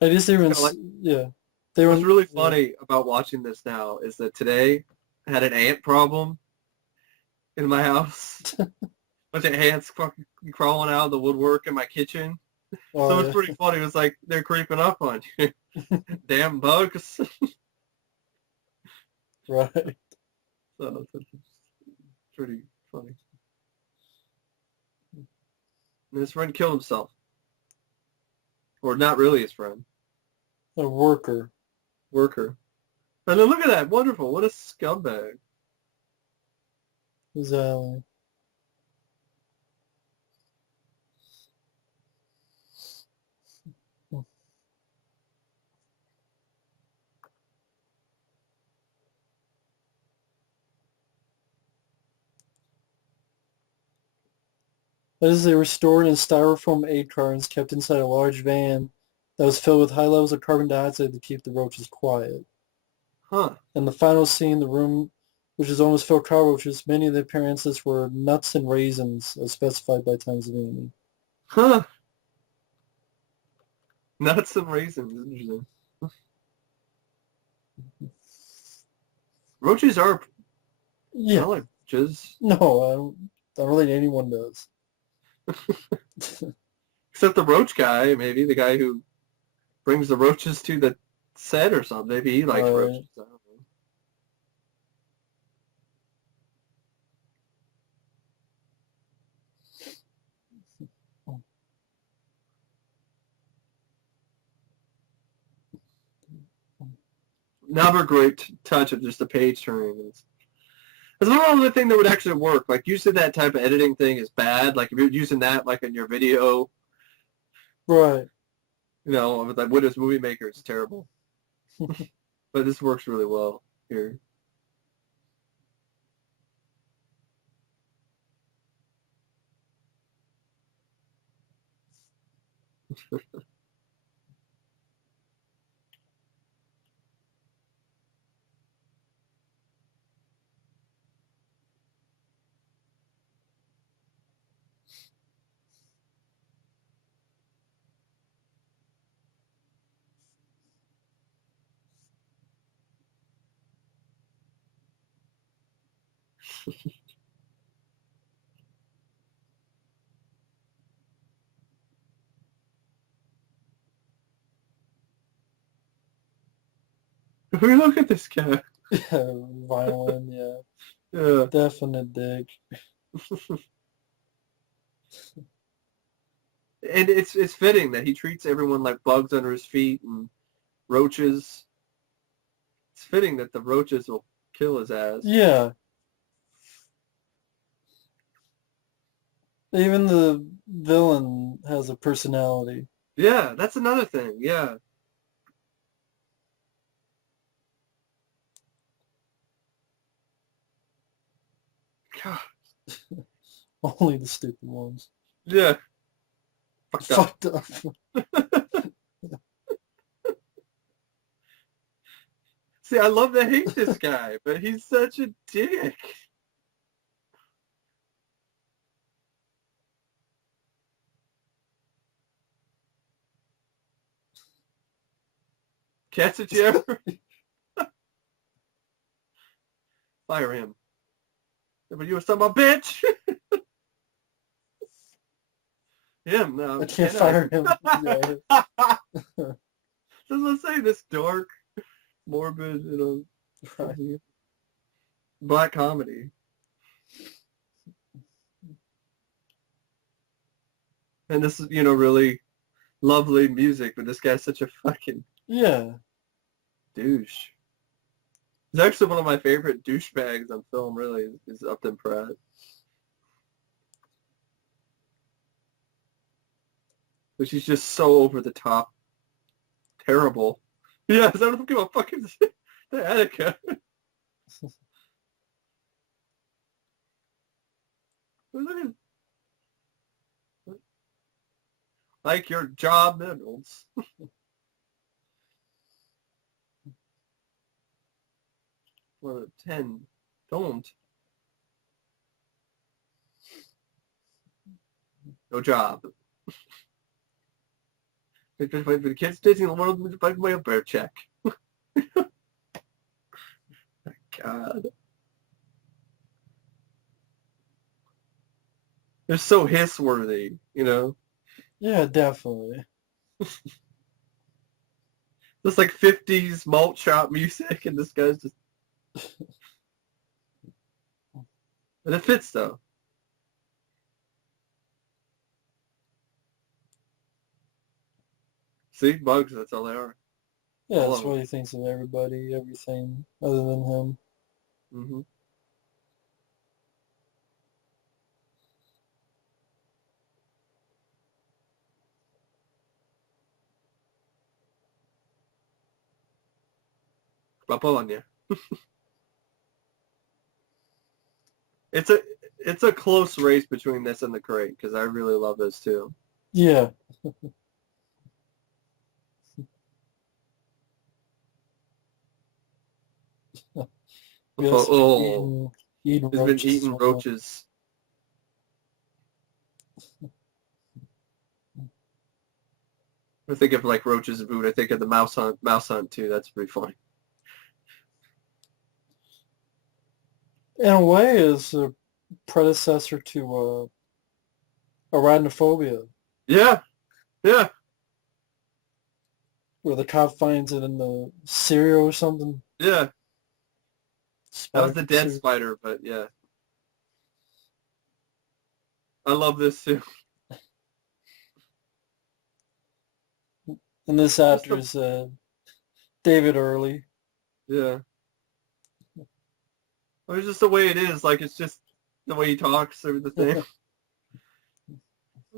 I guess they were in, yeah. They were. What's really funny about watching this now is that today I had an ant problem in my house. Bunch of ants fucking crawling out of the woodwork in my kitchen. Oh, so it's pretty funny. It was like they're creeping up on you. Damn bugs. Right. So it's pretty funny. And his friend killed himself. Or not really his friend. A worker. And then look at that. Wonderful. What a scumbag. Exactly. As they were stored in styrofoam acorns kept inside a large van that was filled with high levels of carbon dioxide to keep the roaches quiet. Huh. In the final scene, the room, which is almost filled with cockroaches, many of the appearances were nuts and raisins, as specified by Tom Savini. Huh. Nuts and raisins. Interesting. Roaches are... Yeah. I like roaches. No, I don't think anyone does. Except the roach guy, maybe. The guy who brings the roaches to the set or something. Maybe he likes roaches. I don't know. Another great touch of just the page turning. It's not only thing that would actually work. Like, using that type of editing thing is bad. Like, if you're using that, like, in your video, Right. you know, with like Windows Movie Maker, it's terrible. But this works really well here. Look at this guy. Yeah, violin, yeah. Yeah. Definite dick. And it's fitting that he treats everyone like bugs under his feet and roaches. It's fitting that the roaches will kill his ass. Yeah. Even the villain has a personality. Yeah, that's another thing. Yeah. God. Only the stupid ones. Yeah. Fucked up. See, I love to hate this guy, but he's such a dick. Catch it, you ever? Fire him. But you was talking about bitch. Him, no. I can't fire him. Yeah. Doesn't say this dark, morbid, you know, Right. black comedy. And this is, you know, really lovely music, but this guy's such a fucking Yeah. douche. He's actually one of my favorite douchebags on film, really, is Upton Pratt. But she's just so over the top. Terrible. Yes, I don't give a fucking the Attica. Like your job minerals. 1 out of 10. Don't. No job. If the kids dating the world, by way of bear check. God. They're so hiss-worthy, you know? Yeah, definitely. It's like 50s malt shop music, and this guy's just... But it fits, though. See? Bugs, that's all they are. Yeah, All that's of what them. he thinks of everybody, everything other than him. Mm-hmm. Papalania. It's a close race between this and The Crate, because I really love this, too. Yeah. Yes, Oh, eating he's been eating roaches. I think of like roaches and food. I think of the mouse hunt too. That's pretty funny. In a way, is a predecessor to arachnophobia. Yeah, yeah. where the cop finds it in the cereal or something. Yeah. That was the dead cereal. spider, but yeah. I love this too. And this actor is David Early. Yeah. It's just the way it is. Like, it's just the way he talks or the thing.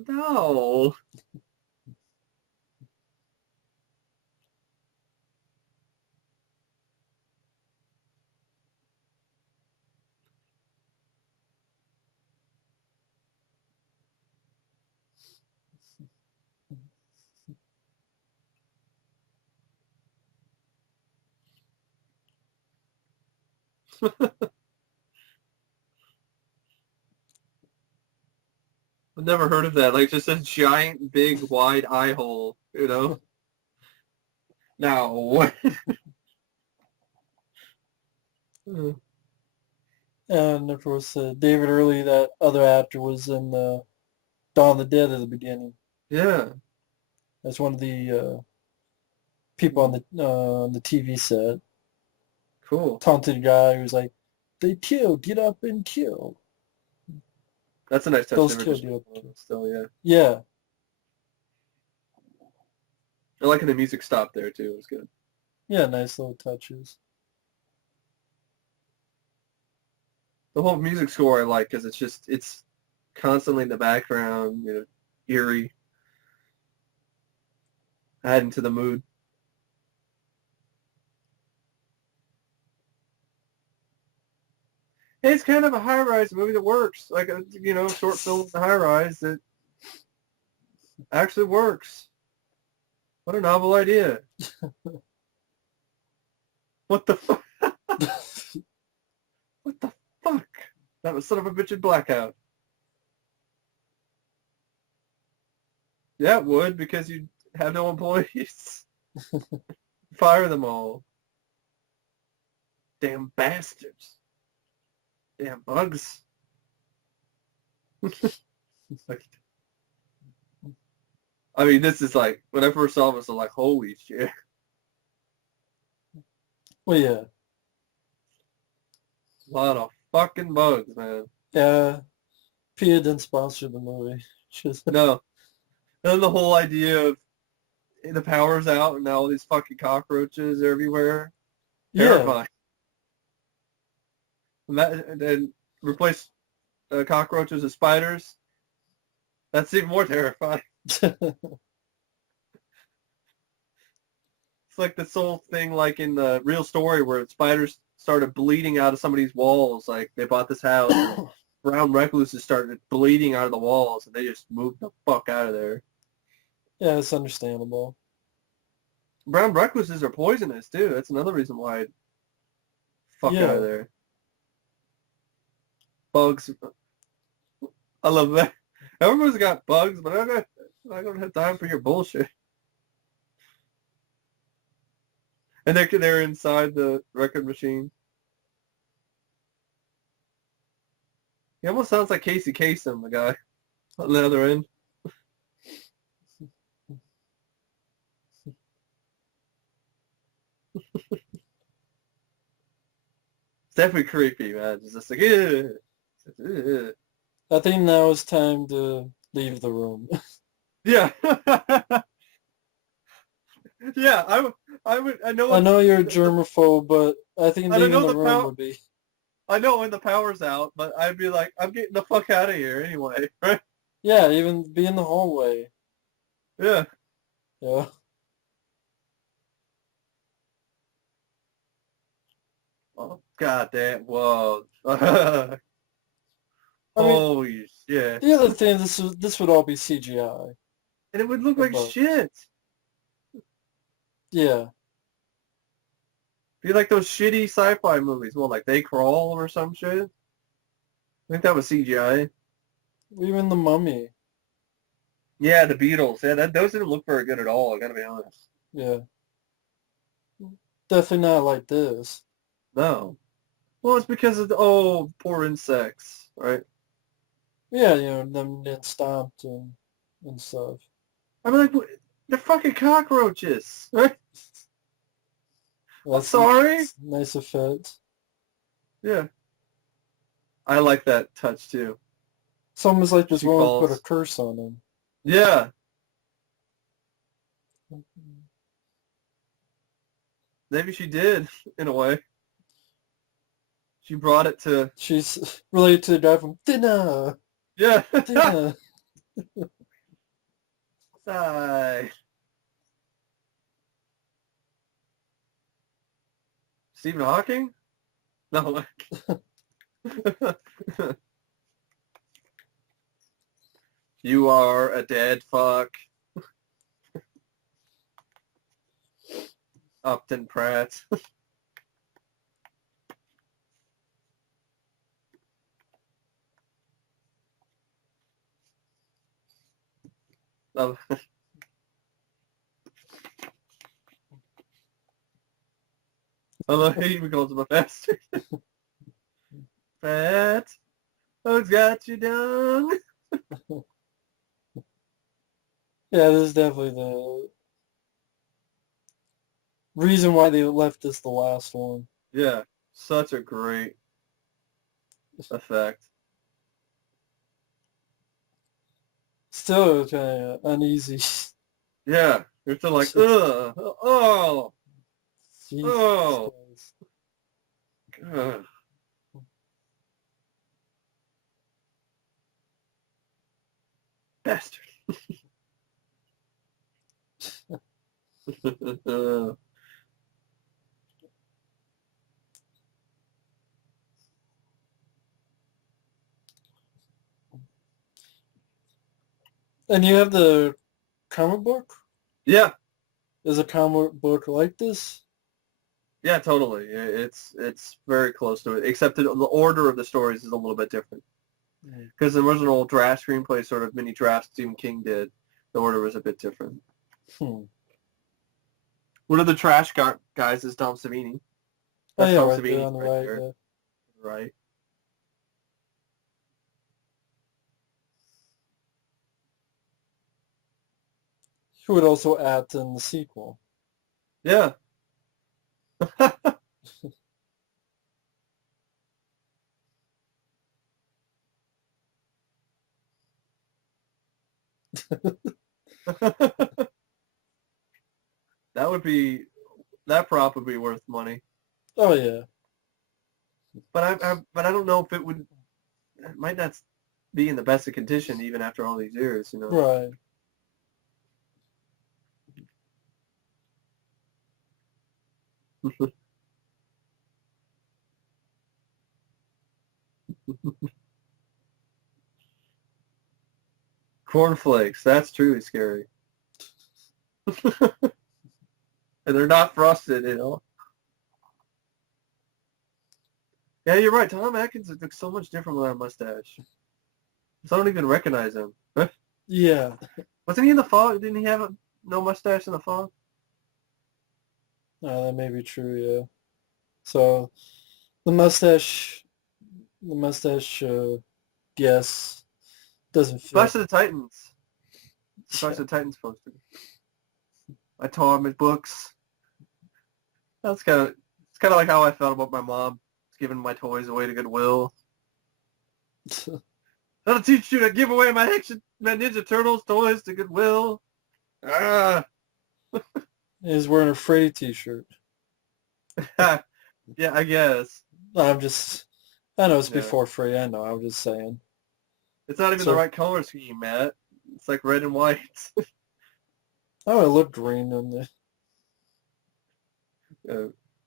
No. I've never heard of that. Like, just a giant, big, wide eye hole, you know? No. And of course, David Early, that other actor, was in Dawn of the Dead at the beginning. Yeah. As one of the people on the TV set. Cool. Taunted guy who's like, "They kill, get up and kill." That's a nice touch. Those kill, get up. Still, yeah. Yeah. I like the music stop there too. It was good. Yeah, nice little touches. The whole music score I like because it's constantly in the background, eerie, adding to the mood. It's kind of a high-rise movie that works, like a short film in the high-rise that actually works. What a novel idea! What the fuck? What the fuck? That was son of a bitch in blackout. Yeah, it would, because you have no employees. Fire them all. Damn bastards. Damn bugs. I mean, this is like, when I first saw this, I was like, holy shit. Well, yeah. A lot of fucking bugs, man. Yeah. Pia didn't sponsor the movie. No. And the whole idea of the power's out and now all these fucking cockroaches everywhere. Terrifying. And then replace cockroaches with spiders. That's even more terrifying. It's like this whole thing like in the real story where spiders started bleeding out of somebody's walls. Like, they bought this house and brown recluses started bleeding out of the walls and they just moved the fuck out of there. Yeah, it's understandable. Brown recluses are poisonous too. That's another reason why I'd fuck out of there. Bugs. I love that. Everyone's got bugs, but I don't have time for your bullshit. And they're inside the record machine. He almost sounds like Casey Kasem, the guy on the other end. It's definitely creepy, man. It's just like, ew. I think now it's time to leave the room. Yeah. Yeah, I know you're a germaphobe, but I think leaving the room would be. I know when the power's out, but I'd be like, I'm getting the fuck out of here anyway, right? Yeah, even be in the hallway. Yeah. Yeah. Oh, goddamn. Whoa. I mean, holy shit. The other thing, this would all be CGI. And it would look like shit. Yeah. Be like those shitty sci-fi movies. Well, like They Crawl or some shit. I think that was CGI. Even The Mummy. Yeah, the Beatles. Yeah, those didn't look very good at all, I gotta be honest. Yeah. Definitely not like this. No. Well, it's because of poor insects, right? Yeah, them getting stomped and stuff. I mean, like, They're fucking cockroaches. Well, Sorry? Nice effect. Yeah. I like that touch, too. It's almost like this She woman falls. put a curse on him. Yeah. Maybe she did, in a way. She brought it to... She's related to the guy from Dinner. Yeah. Dinner. Sigh. Stephen Hawking? No. You are a dead fuck. Upton Pratt. Oh. I love he even calls him a bastard. Pratt, who's got you down? Yeah, this is definitely the reason why they left this the last one. Yeah, such a great effect. Still kind of uneasy. Yeah, you're still like, ugh, oh, Jesus oh, Christ. ugh. Bastard. And you have the comic book? Yeah, Is a comic book like this? yeah, totally. It's very close to it, except the order of the stories is a little bit different. Because the original draft screenplay, sort of mini draft Stephen King did, the order was a bit different. Hmm. One of the trash guys is Tom Savini. Oh That's yeah, Tom right Savini there on the right right. there. Yeah. Right. Who would also act in the sequel? Yeah. That prop would be worth money. Oh yeah. But I don't know if it would. It might not be in the best of condition even after all these years, you know. Right. Cornflakes. That's truly scary. And they're not frosted, you know. Yeah, you're right. Tom Atkins looks so much different without a mustache. I don't even recognize him. Yeah. Wasn't he in The Fog? Didn't he have no mustache in The Fog? That may be true. Yeah. So the mustache, yes, doesn't fit. Clash of the Titans. Clash of the Titans poster. I tore him his books. It's kind of like how I felt about my mom giving my toys away to Goodwill. I'll teach you to give away my Ninja Turtles toys to Goodwill. Ah. He's wearing a Freddy t-shirt. Yeah, I guess. I know it's Yeah. before Freddy. I know. I'm just saying. It's not even the right color scheme, Matt. It's like red and white. Oh, it looked green on the.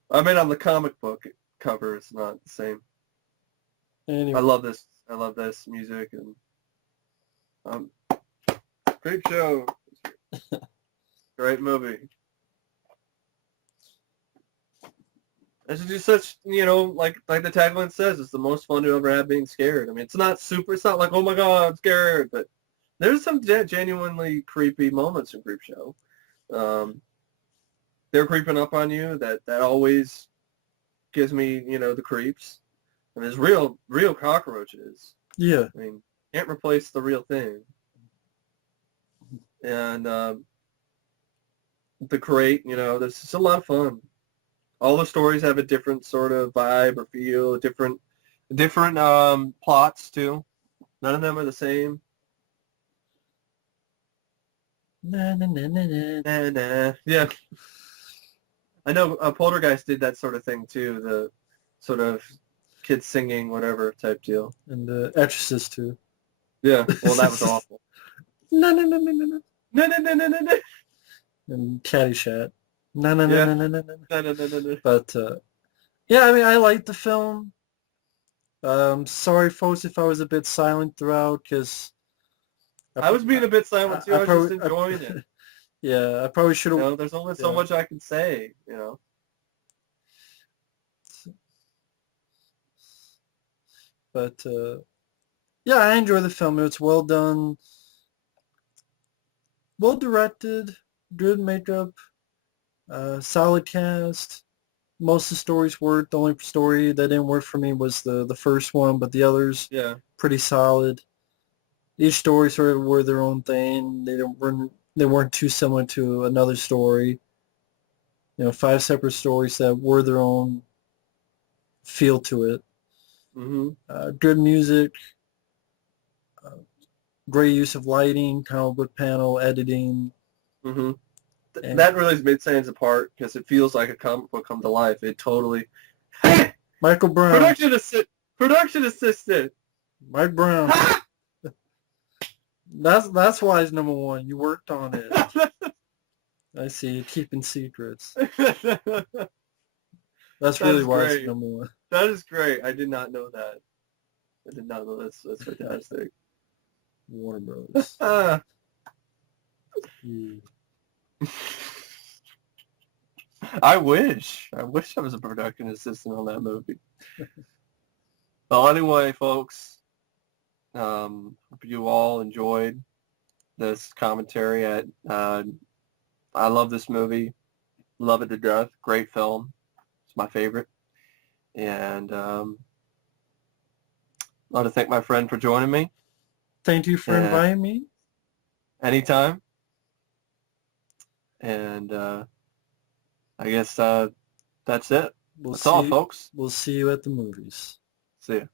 I mean, on the comic book cover, it's not the same. Anyway. I love this music and Creepshow. Great movie. This is just such, like the tagline says, it's the most fun you ever have being scared. I mean, it's not like, oh my God, I'm scared, but there's some genuinely creepy moments in Creepshow. They're creeping up on you. That always gives me, the creeps. And there's real cockroaches. Yeah. I mean, can't replace the real thing. And the crate. You know, there's just a lot of fun. All the stories have a different sort of vibe or feel, different plots too. None of them are the same. Na, na, na, na, na. Nah, nah. Yeah, I know. Poltergeist did that sort of thing too. The sort of kids singing whatever type deal. And The Exorcist too. Yeah, well, that was awful. Na, na, na, na, na, na. No, no, no, no, no, no. And Caddyshack. Na, na, na, Yeah. na, na, na, na. No, no, no, no, no. But yeah, I mean, I liked the film. Sorry, folks, if I was a bit silent throughout, because I was being a bit silent too. I was just probably, enjoying it. yeah, I probably should You have. know, there's only so much I can say. You know. But yeah, I enjoy the film. It's well done, well directed, good makeup, solid cast. Most of the stories worked. The only story that didn't work for me was the first one, but the others Yeah. pretty solid. Each story sort of were their own thing. They weren't too similar to another story. You know, 5 separate stories that were their own feel to it. Mm-hmm. Good music, great use of lighting, comic book panel, editing. Mm-hmm. That really made Sans apart because it feels like a comic book come to life. It totally. Michael Brown. Production assistant. Mike Brown. That's why it's number one. You worked on it. I see you keeping secrets. That's really why it's number one. That is great. I did not know that. I did not know this. That's fantastic. Warner Bros. I wish I was a production assistant on that movie. Well, anyway, folks, hope you all enjoyed this commentary. I love this movie. Love it to death. Great film. It's my favorite. And I want to thank my friend for joining me. Thank you for inviting me. Anytime. And I guess that's it. That's all, folks. We'll see you at the movies. See ya.